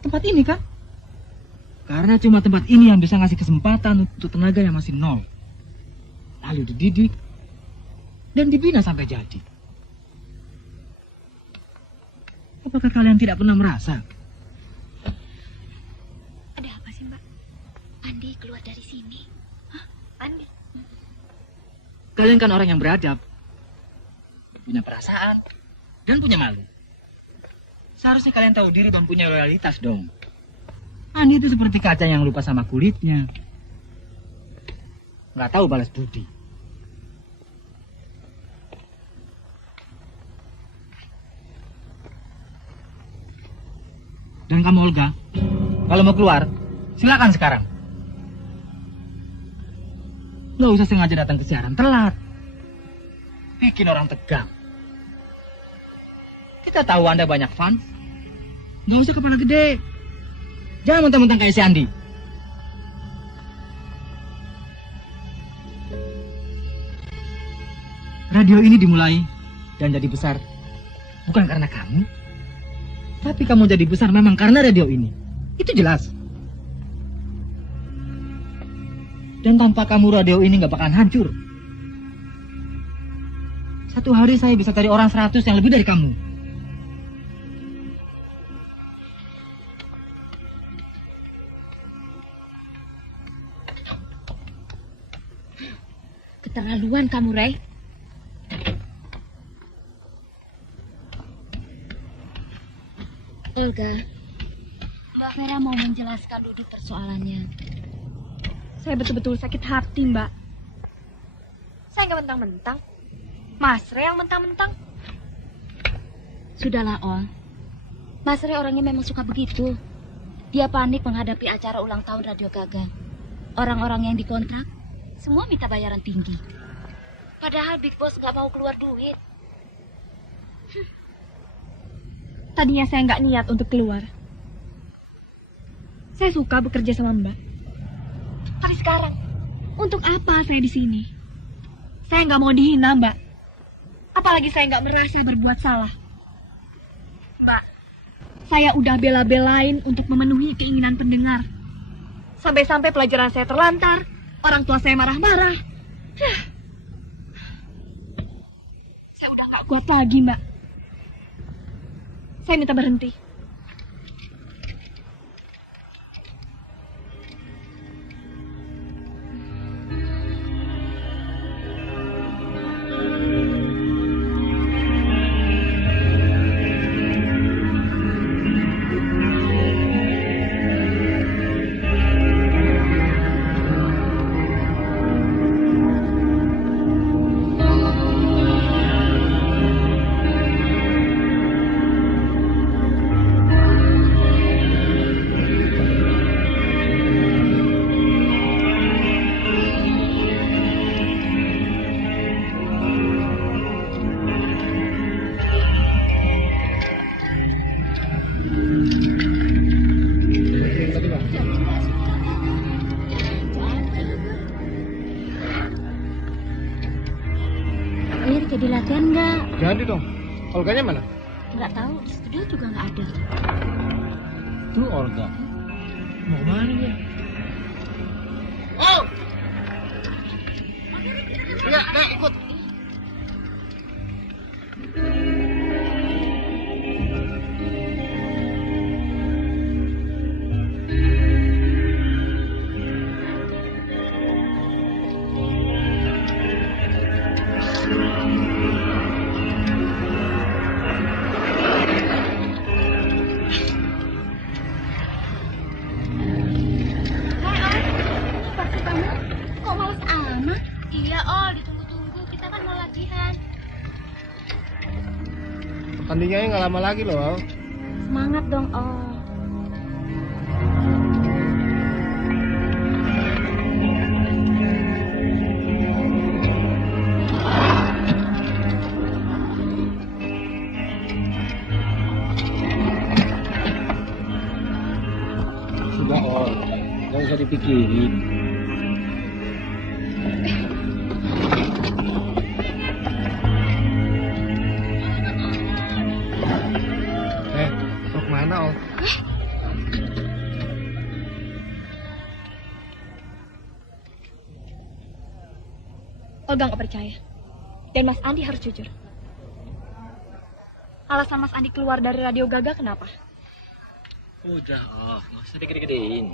Tempat ini kan? Karena cuma tempat ini yang bisa ngasih kesempatan untuk tenaga yang masih nol. Lalu dididik dan dibina sampai jadi. Apakah kalian tidak pernah merasa? Ada apa sih Mbak? Andi keluar dari sini. Hah? Andi? Kalian kan orang yang beradab, punya perasaan, dan punya malu. Seharusnya kalian tahu diri dan punya loyalitas dong. Andi itu seperti kaca yang lupa sama kulitnya. Nggak tahu balas budi. Dan kamu Olga, kalau mau keluar, silakan sekarang. Nggak usah sengaja datang ke siaran telat. Bikin orang tegang. Kita tahu Anda banyak fans. Nggak usah kepala gede. Jangan mentang-mentang kayak si Andi. Radio ini dimulai dan jadi besar bukan karena kamu, tapi kamu jadi besar memang karena radio ini. Itu jelas. Dan tanpa kamu radio ini nggak bakalan hancur. Satu hari saya bisa cari orang 100 yang lebih dari kamu. Keterlaluan kamu, Ray. Olga, Mbak Vera mau menjelaskan dulu persoalannya. Saya betul-betul sakit hati, Mbak. Saya nggak mentang-mentang. Mas Ray yang mentang-mentang. Sudahlah, Ol. Mas Ray orangnya memang suka begitu. Dia panik menghadapi acara ulang tahun Radio Gaga. Orang-orang yang dikontrak, semua minta bayaran tinggi. Padahal Big Boss nggak mau keluar duit. Tadinya saya nggak niat untuk keluar. Saya suka bekerja sama Mbak. Tapi sekarang, untuk apa saya di sini? Saya nggak mau dihina, Mbak. Apalagi saya nggak merasa berbuat salah. Mbak, saya udah bela-belain untuk memenuhi keinginan pendengar. Sampai-sampai pelajaran saya terlantar, orang tua saya marah-marah. Saya udah nggak kuat lagi, Mbak. Saya minta berhenti. jadi latihan nggak? Jadi dong. Olganya mana? Nggak tahu, di studio juga nggak ada. Tuh Olga. Mau kemana dia? Oh! Enggak, ikut. Tandingnya nggak lama lagi loh. Semangat dong, Oh. Sudah, Oh. Nggak usah dipikirin. Mana, Ol? Olga nggak percaya. Dan Mas Andi harus jujur. Alasan Mas Andi keluar dari Radio Gaga kenapa? Udah, Oh, nggak usah digede-gedein.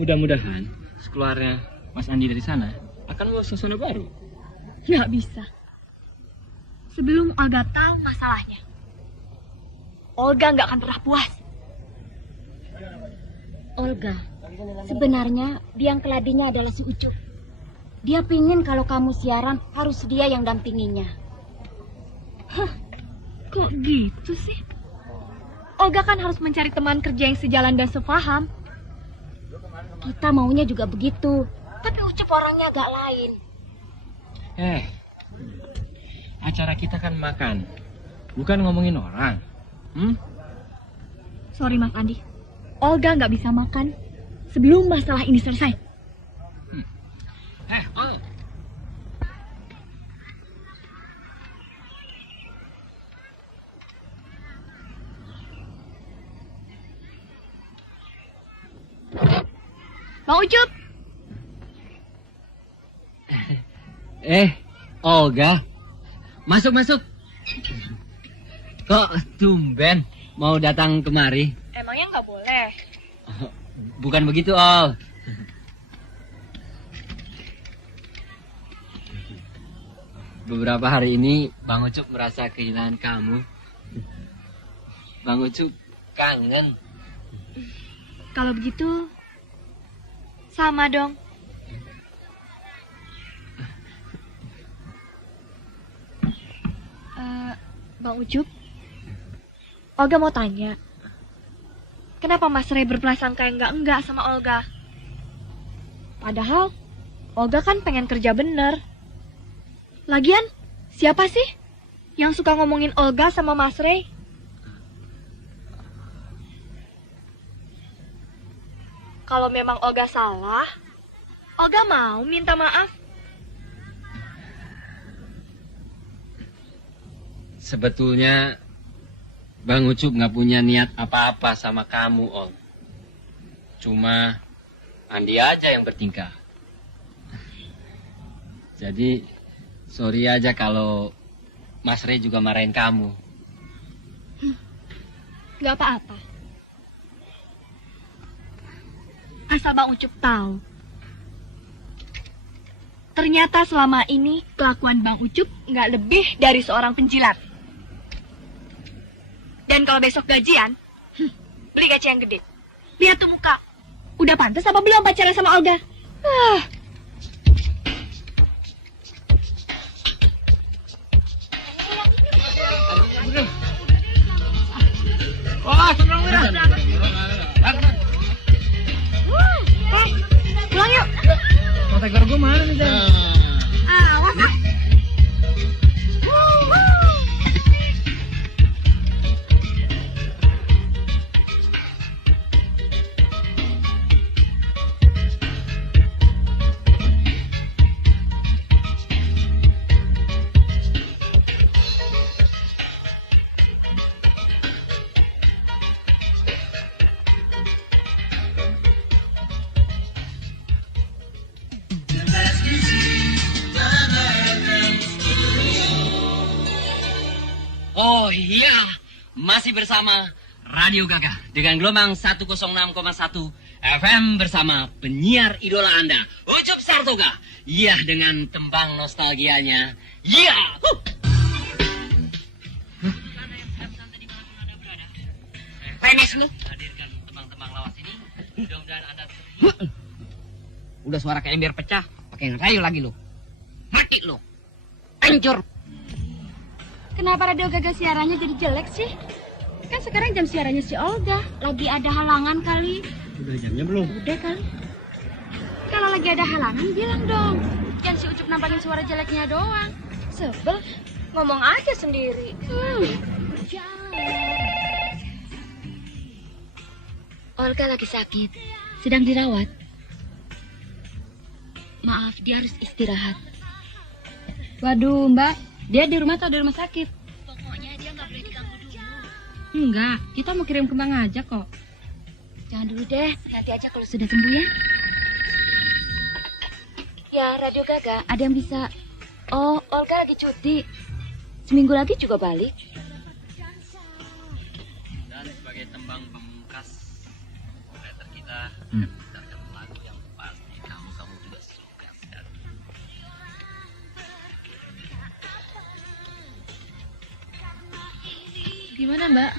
Mudah-mudahan sekeluarnya Mas Andi dari sana akan membawa suasana baru. Nggak bisa. Sebelum Olga tahu masalahnya, Olga nggak akan pernah puas. Olga, sebenarnya biang keladinya adalah si Ucup. Dia pingin kalau kamu siaran harus dia yang dampinginya. Hah, kok gitu sih? Olga kan harus mencari teman kerja yang sejalan dan sepaham. Kita maunya juga begitu, tapi Ucup orangnya agak lain. Acara kita kan makan, bukan ngomongin orang. Sorry Mas Andi, Olga nggak bisa makan sebelum masalah ini selesai. Oh. Bang Ucup. Olga, masuk. Kok tumben mau datang kemari? Emangnya nggak boleh? Bukan begitu, Ol. Beberapa hari ini Bang Ucup merasa kehilangan kamu. Bang Ucup kangen. Kalau begitu, sama dong. Bang Ucup, Olga mau tanya, kenapa Mas Ray berprasangka enggak sama Olga? Padahal Olga kan pengen kerja bener. Lagian, siapa sih yang suka ngomongin Olga sama Mas Ray? Kalau memang Olga salah, Olga mau minta maaf. Sebetulnya Bang Ucup nggak punya niat apa-apa sama kamu, Ol. Cuma Andi aja yang bertingkah. Jadi sorry aja kalau Mas Ray juga marahin kamu. Gak apa-apa. Asal Bang Ucup tahu. Ternyata selama ini kelakuan Bang Ucup nggak lebih dari seorang penjilat. Dan kalau besok gajian, beli gaji yang gede. Lihat tuh muka. Udah pantas apa belum pacaran sama Olga? Wah, senang Wira. Pulang yuk. Motor gue mana nih, Dan? Awas. iya, masih bersama Radio Gagah dengan gelombang 106,1 FM bersama penyiar idola Anda, Ucup Sartoga. Iya, dengan tembang nostalgianya. Iya. Remes lu. Hadirkan tembang-tembang lawas ini. Mudah-mudahan Anda udah suara kayak ember pecah, pakai ngerayu lagi lu. Mati lu. Hancur. Kenapa Radio Gagah siarannya jadi jelek sih? Kan sekarang jam siarannya si Olga. Lagi ada halangan kali. Udah jamnya belum? Udah kali. Kalau lagi ada halangan bilang dong. Jangan si Ucup nampakin suara jeleknya doang. Sebel. Ngomong aja sendiri. Olga lagi sakit, sedang dirawat. Maaf, dia harus istirahat. Waduh, Mbak. Dia di rumah atau di rumah sakit? Pokoknya dia nggak boleh diganggu dulu. Enggak, kita mau kirim kembang aja kok. Jangan dulu deh, nanti aja kalau sudah sembuh ya. Ya, Radio Gagah, ada yang bisa... Oh, Olga lagi cuti. Seminggu lagi juga balik. Dan sebagai tembang pemungkas operator kita mendengarkan lagu yang pasti kamu juga suka sekali. Gimana, Mbak?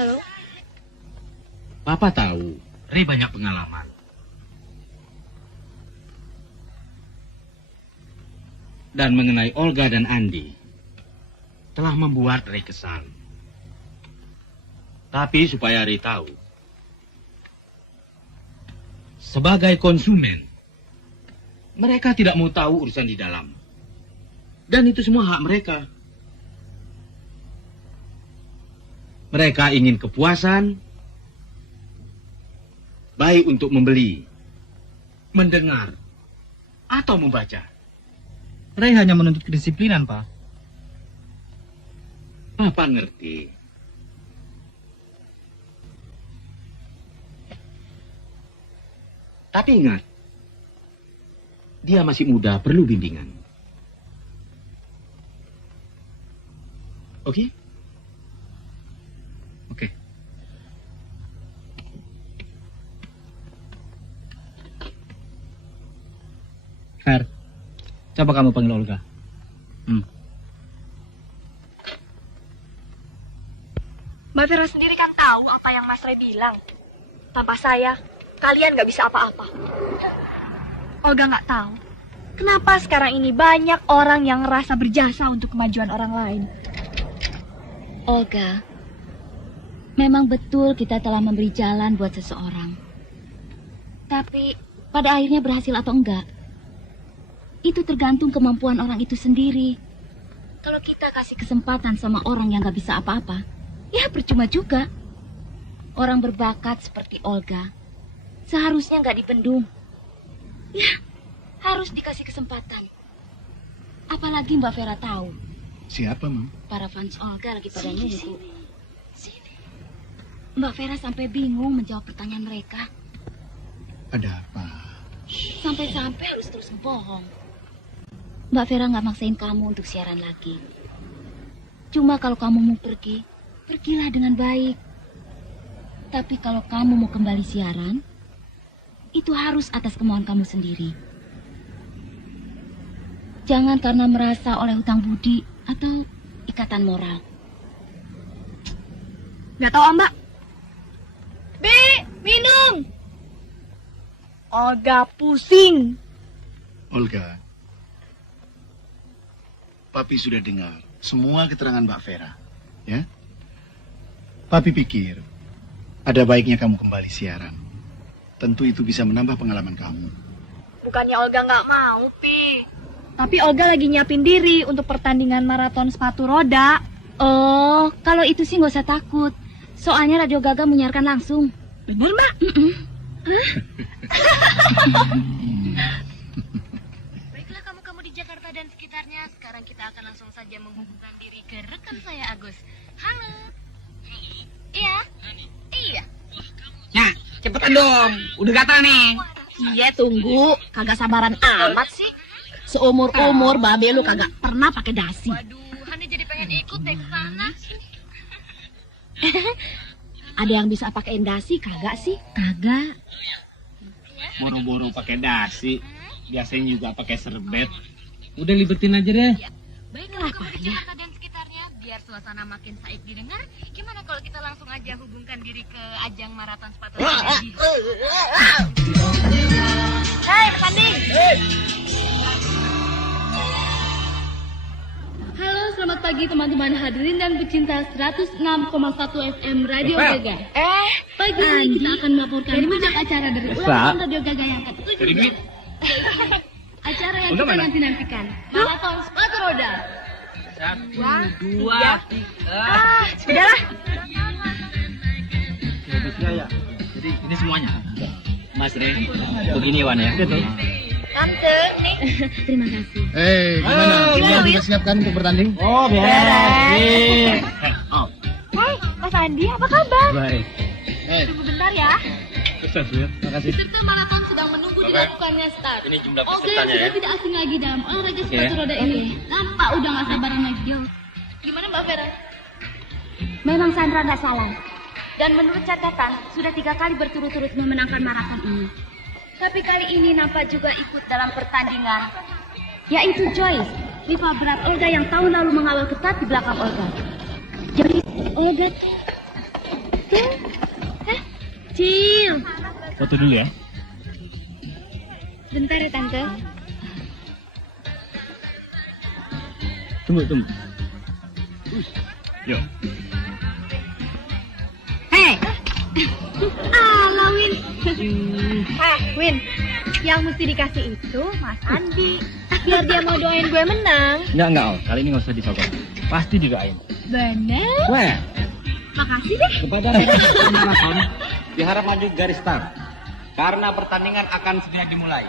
Halo? Papa tahu, Ray banyak pengalaman. Dan mengenai Olga dan Andi, telah membuat Ray kesal. Tapi supaya Ray tahu, sebagai konsumen, mereka tidak mau tahu urusan di dalam. Dan itu semua hak mereka. Mereka ingin kepuasan, baik untuk membeli, mendengar, atau membaca. Ray hanya menuntut kedisiplinan, Pak. Papa ngerti. Tapi ingat, dia masih muda, perlu bimbingan. Oke? Oke. Fer, coba kamu panggil Olga. Mbak Vera sendiri kan tahu apa yang Mas Ray bilang. Tanpa saya, kalian nggak bisa apa-apa. Olga nggak tahu. Kenapa sekarang ini banyak orang yang ngerasa berjasa untuk kemajuan orang lain. Olga, memang betul kita telah memberi jalan buat seseorang. Tapi pada akhirnya berhasil atau enggak, itu tergantung kemampuan orang itu sendiri. Kalau kita kasih kesempatan sama orang yang gak bisa apa-apa, ya percuma juga. Orang berbakat seperti Olga seharusnya gak dibendung. Ya, harus dikasih kesempatan. Apalagi Mbak Vera tahu. Siapa, Mam? Para fans Olga lagi pada nunggu. Mbak Vera sampai bingung menjawab pertanyaan mereka. Ada apa? Sampai-sampai harus terus bohong. Mbak Vera nggak maksain kamu untuk siaran lagi. Cuma kalau kamu mau pergi, pergilah dengan baik. Tapi kalau kamu mau kembali siaran, itu harus atas kemauan kamu sendiri. Jangan karena merasa oleh hutang budi atau ikatan moral. Nggak tahu, Mbak. Bi, minum. Olga pusing. Olga, Papi sudah dengar semua keterangan Mbak Vera, ya? Papi pikir ada baiknya kamu kembali siaran. Tentu itu bisa menambah pengalaman kamu. Bukannya Olga nggak mau, Pi. Tapi Olga lagi nyiapin diri untuk pertandingan maraton sepatu roda. Oh, kalau itu sih nggak usah takut. Soalnya Radio Gagah menyiarkan langsung. Bener, Mbak? Baiklah kamu di Jakarta dan sekitarnya. Sekarang kita akan langsung saja menghubungkan diri ke rekan saya Agus. Halo. Iya. Iya. Nah, cepetan Cepetan dong, udah gatal nih. Iya, tunggu. Kagak sabaran amat sih. Seumur-umur babe lu kagak pernah pakai dasi. Waduh, Hani jadi pengen ikut deh ke sana. Ada yang bisa pakai dasi kagak sih? Kagak. Boro-boro pakai dasi. Biasanya juga pakai serbet. Udah libetin aja deh. Baiklah, kamu di Jakarta dan sekitarnya, biar suasana makin saik didengar. Gimana kalau kita langsung aja hubungkan diri ke ajang maraton sepatu roda? Hai, Mas Andi. Halo, selamat pagi teman-teman hadirin dan pecinta 106,1 FM Radio Gaga. Pagi ini kita akan melaporkan banyak acara dari ulang tahun Radio Gaga yang ke-17. Acara yang kita nanti-nantikan, maraton sepatu roda. 1, 2, 3. Udahlah. Jadi ini semuanya. Mas Re, begini Wan ya. Tante, nih. Terima kasih. Gimana? Semua sudah siapkan untuk bertanding? Oh, beres. Hai, Mas Andi, apa kabar? Baik. Tunggu bentar ya. Makasih. Peserta maraton sedang menunggu dilakukannya start. Ini jumlah Oke, pesertanya sudah ya. tidak asing lagi dalam olahraga sepatu roda ini. Nampak udah gak sabaran lagi. Gimana Mbak Vera? Memang Sandra nggak salah. Dan menurut catatan, sudah 3 kali berturut-turut memenangkan maraton ini. Tapi kali ini nampak juga ikut dalam pertandingan, yaitu Joyce, rival berat Olga yang tahun lalu mengawal ketat di belakang Olga. Joyce, Olga, tuh, Cil. Foto dulu ya. Bentar ya Tante. Tunggu. Yuk. Hei, Win. Win, yang mesti dikasih itu Mas Andi. Biar dia mau doain gue menang. Enggak, Om. Kali ini nggak usah disogok. Pasti didoain. Bener. Wah, Makasih deh. kepada peserta maraton diharap maju garis start karena pertandingan akan segera dimulai.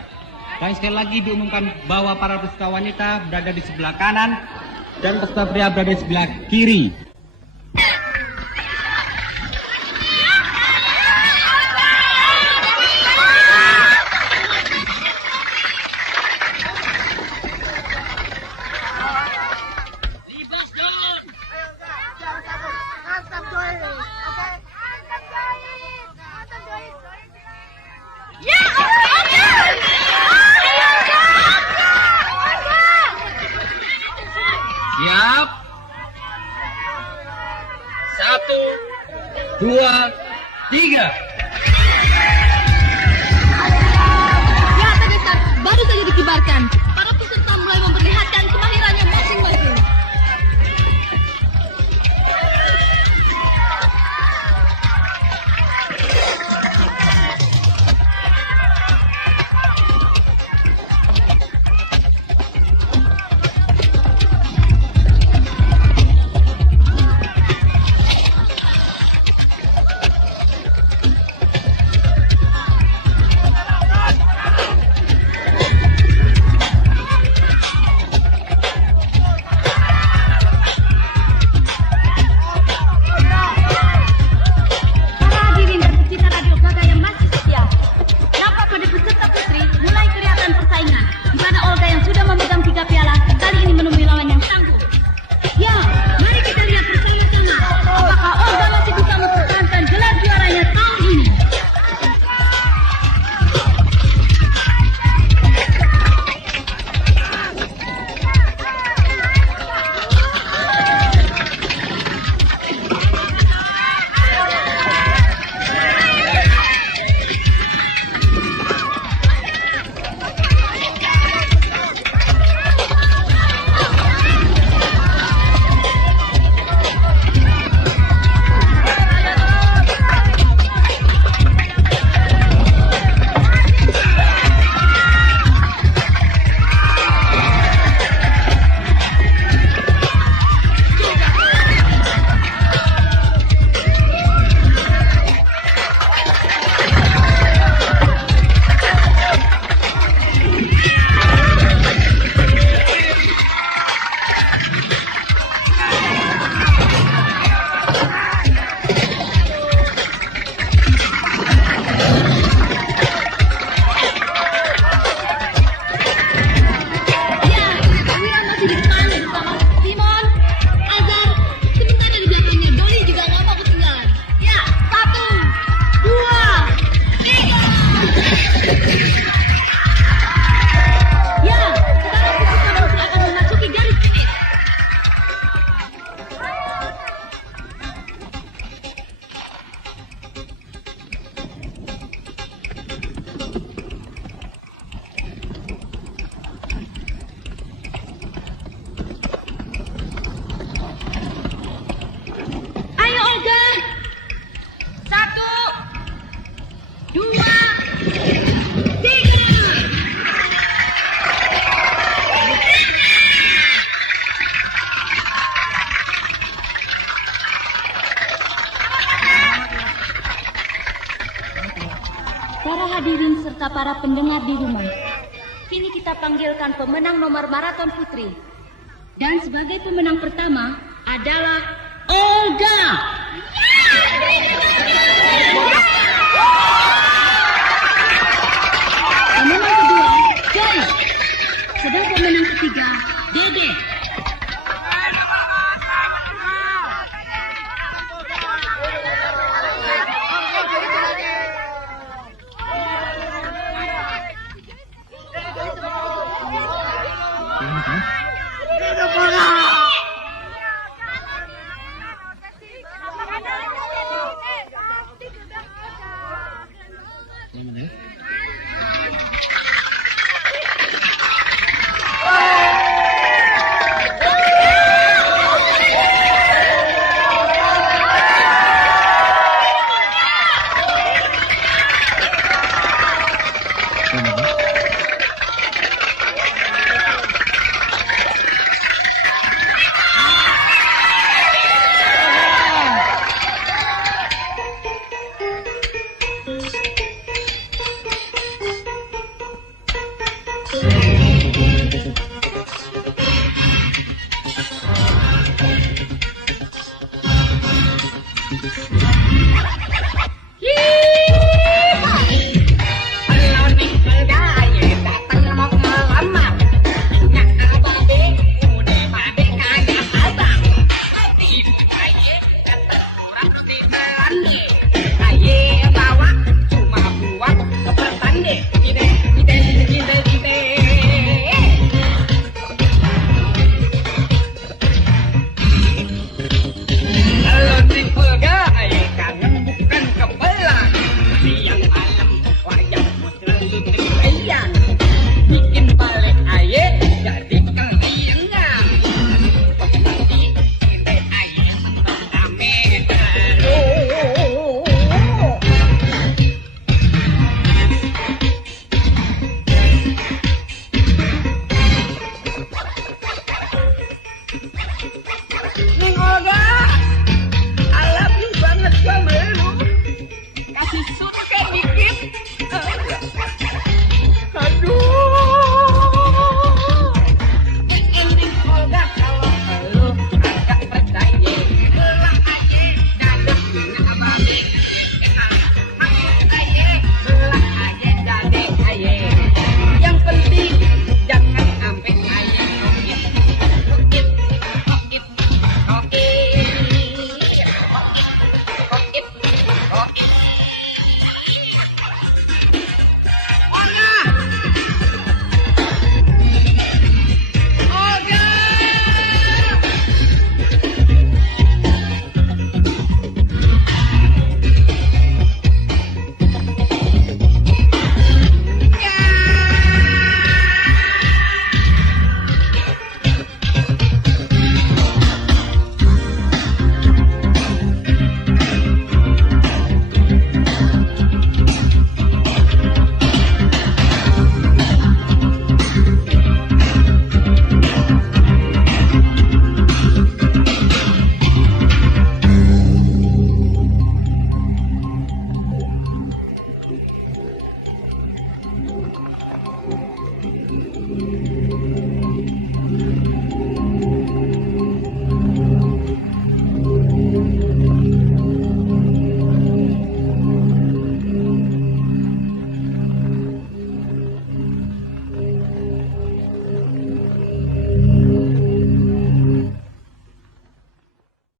Dan sekali lagi diumumkan bahwa para peserta wanita berada di sebelah kanan dan peserta pria berada di sebelah kiri. Siap. 1, 2, 3. Ya, tadi start baru saja dikibarkan. Para peserta mulai memperlihatkan kemahirannya masing-masing. Para hadirin serta para pendengar di rumah, kini kita panggilkan pemenang nomor maraton putri. Dan sebagai pemenang pertama adalah Olga. Pemenang kedua, Joy. Sedang pemenang ketiga, Dede.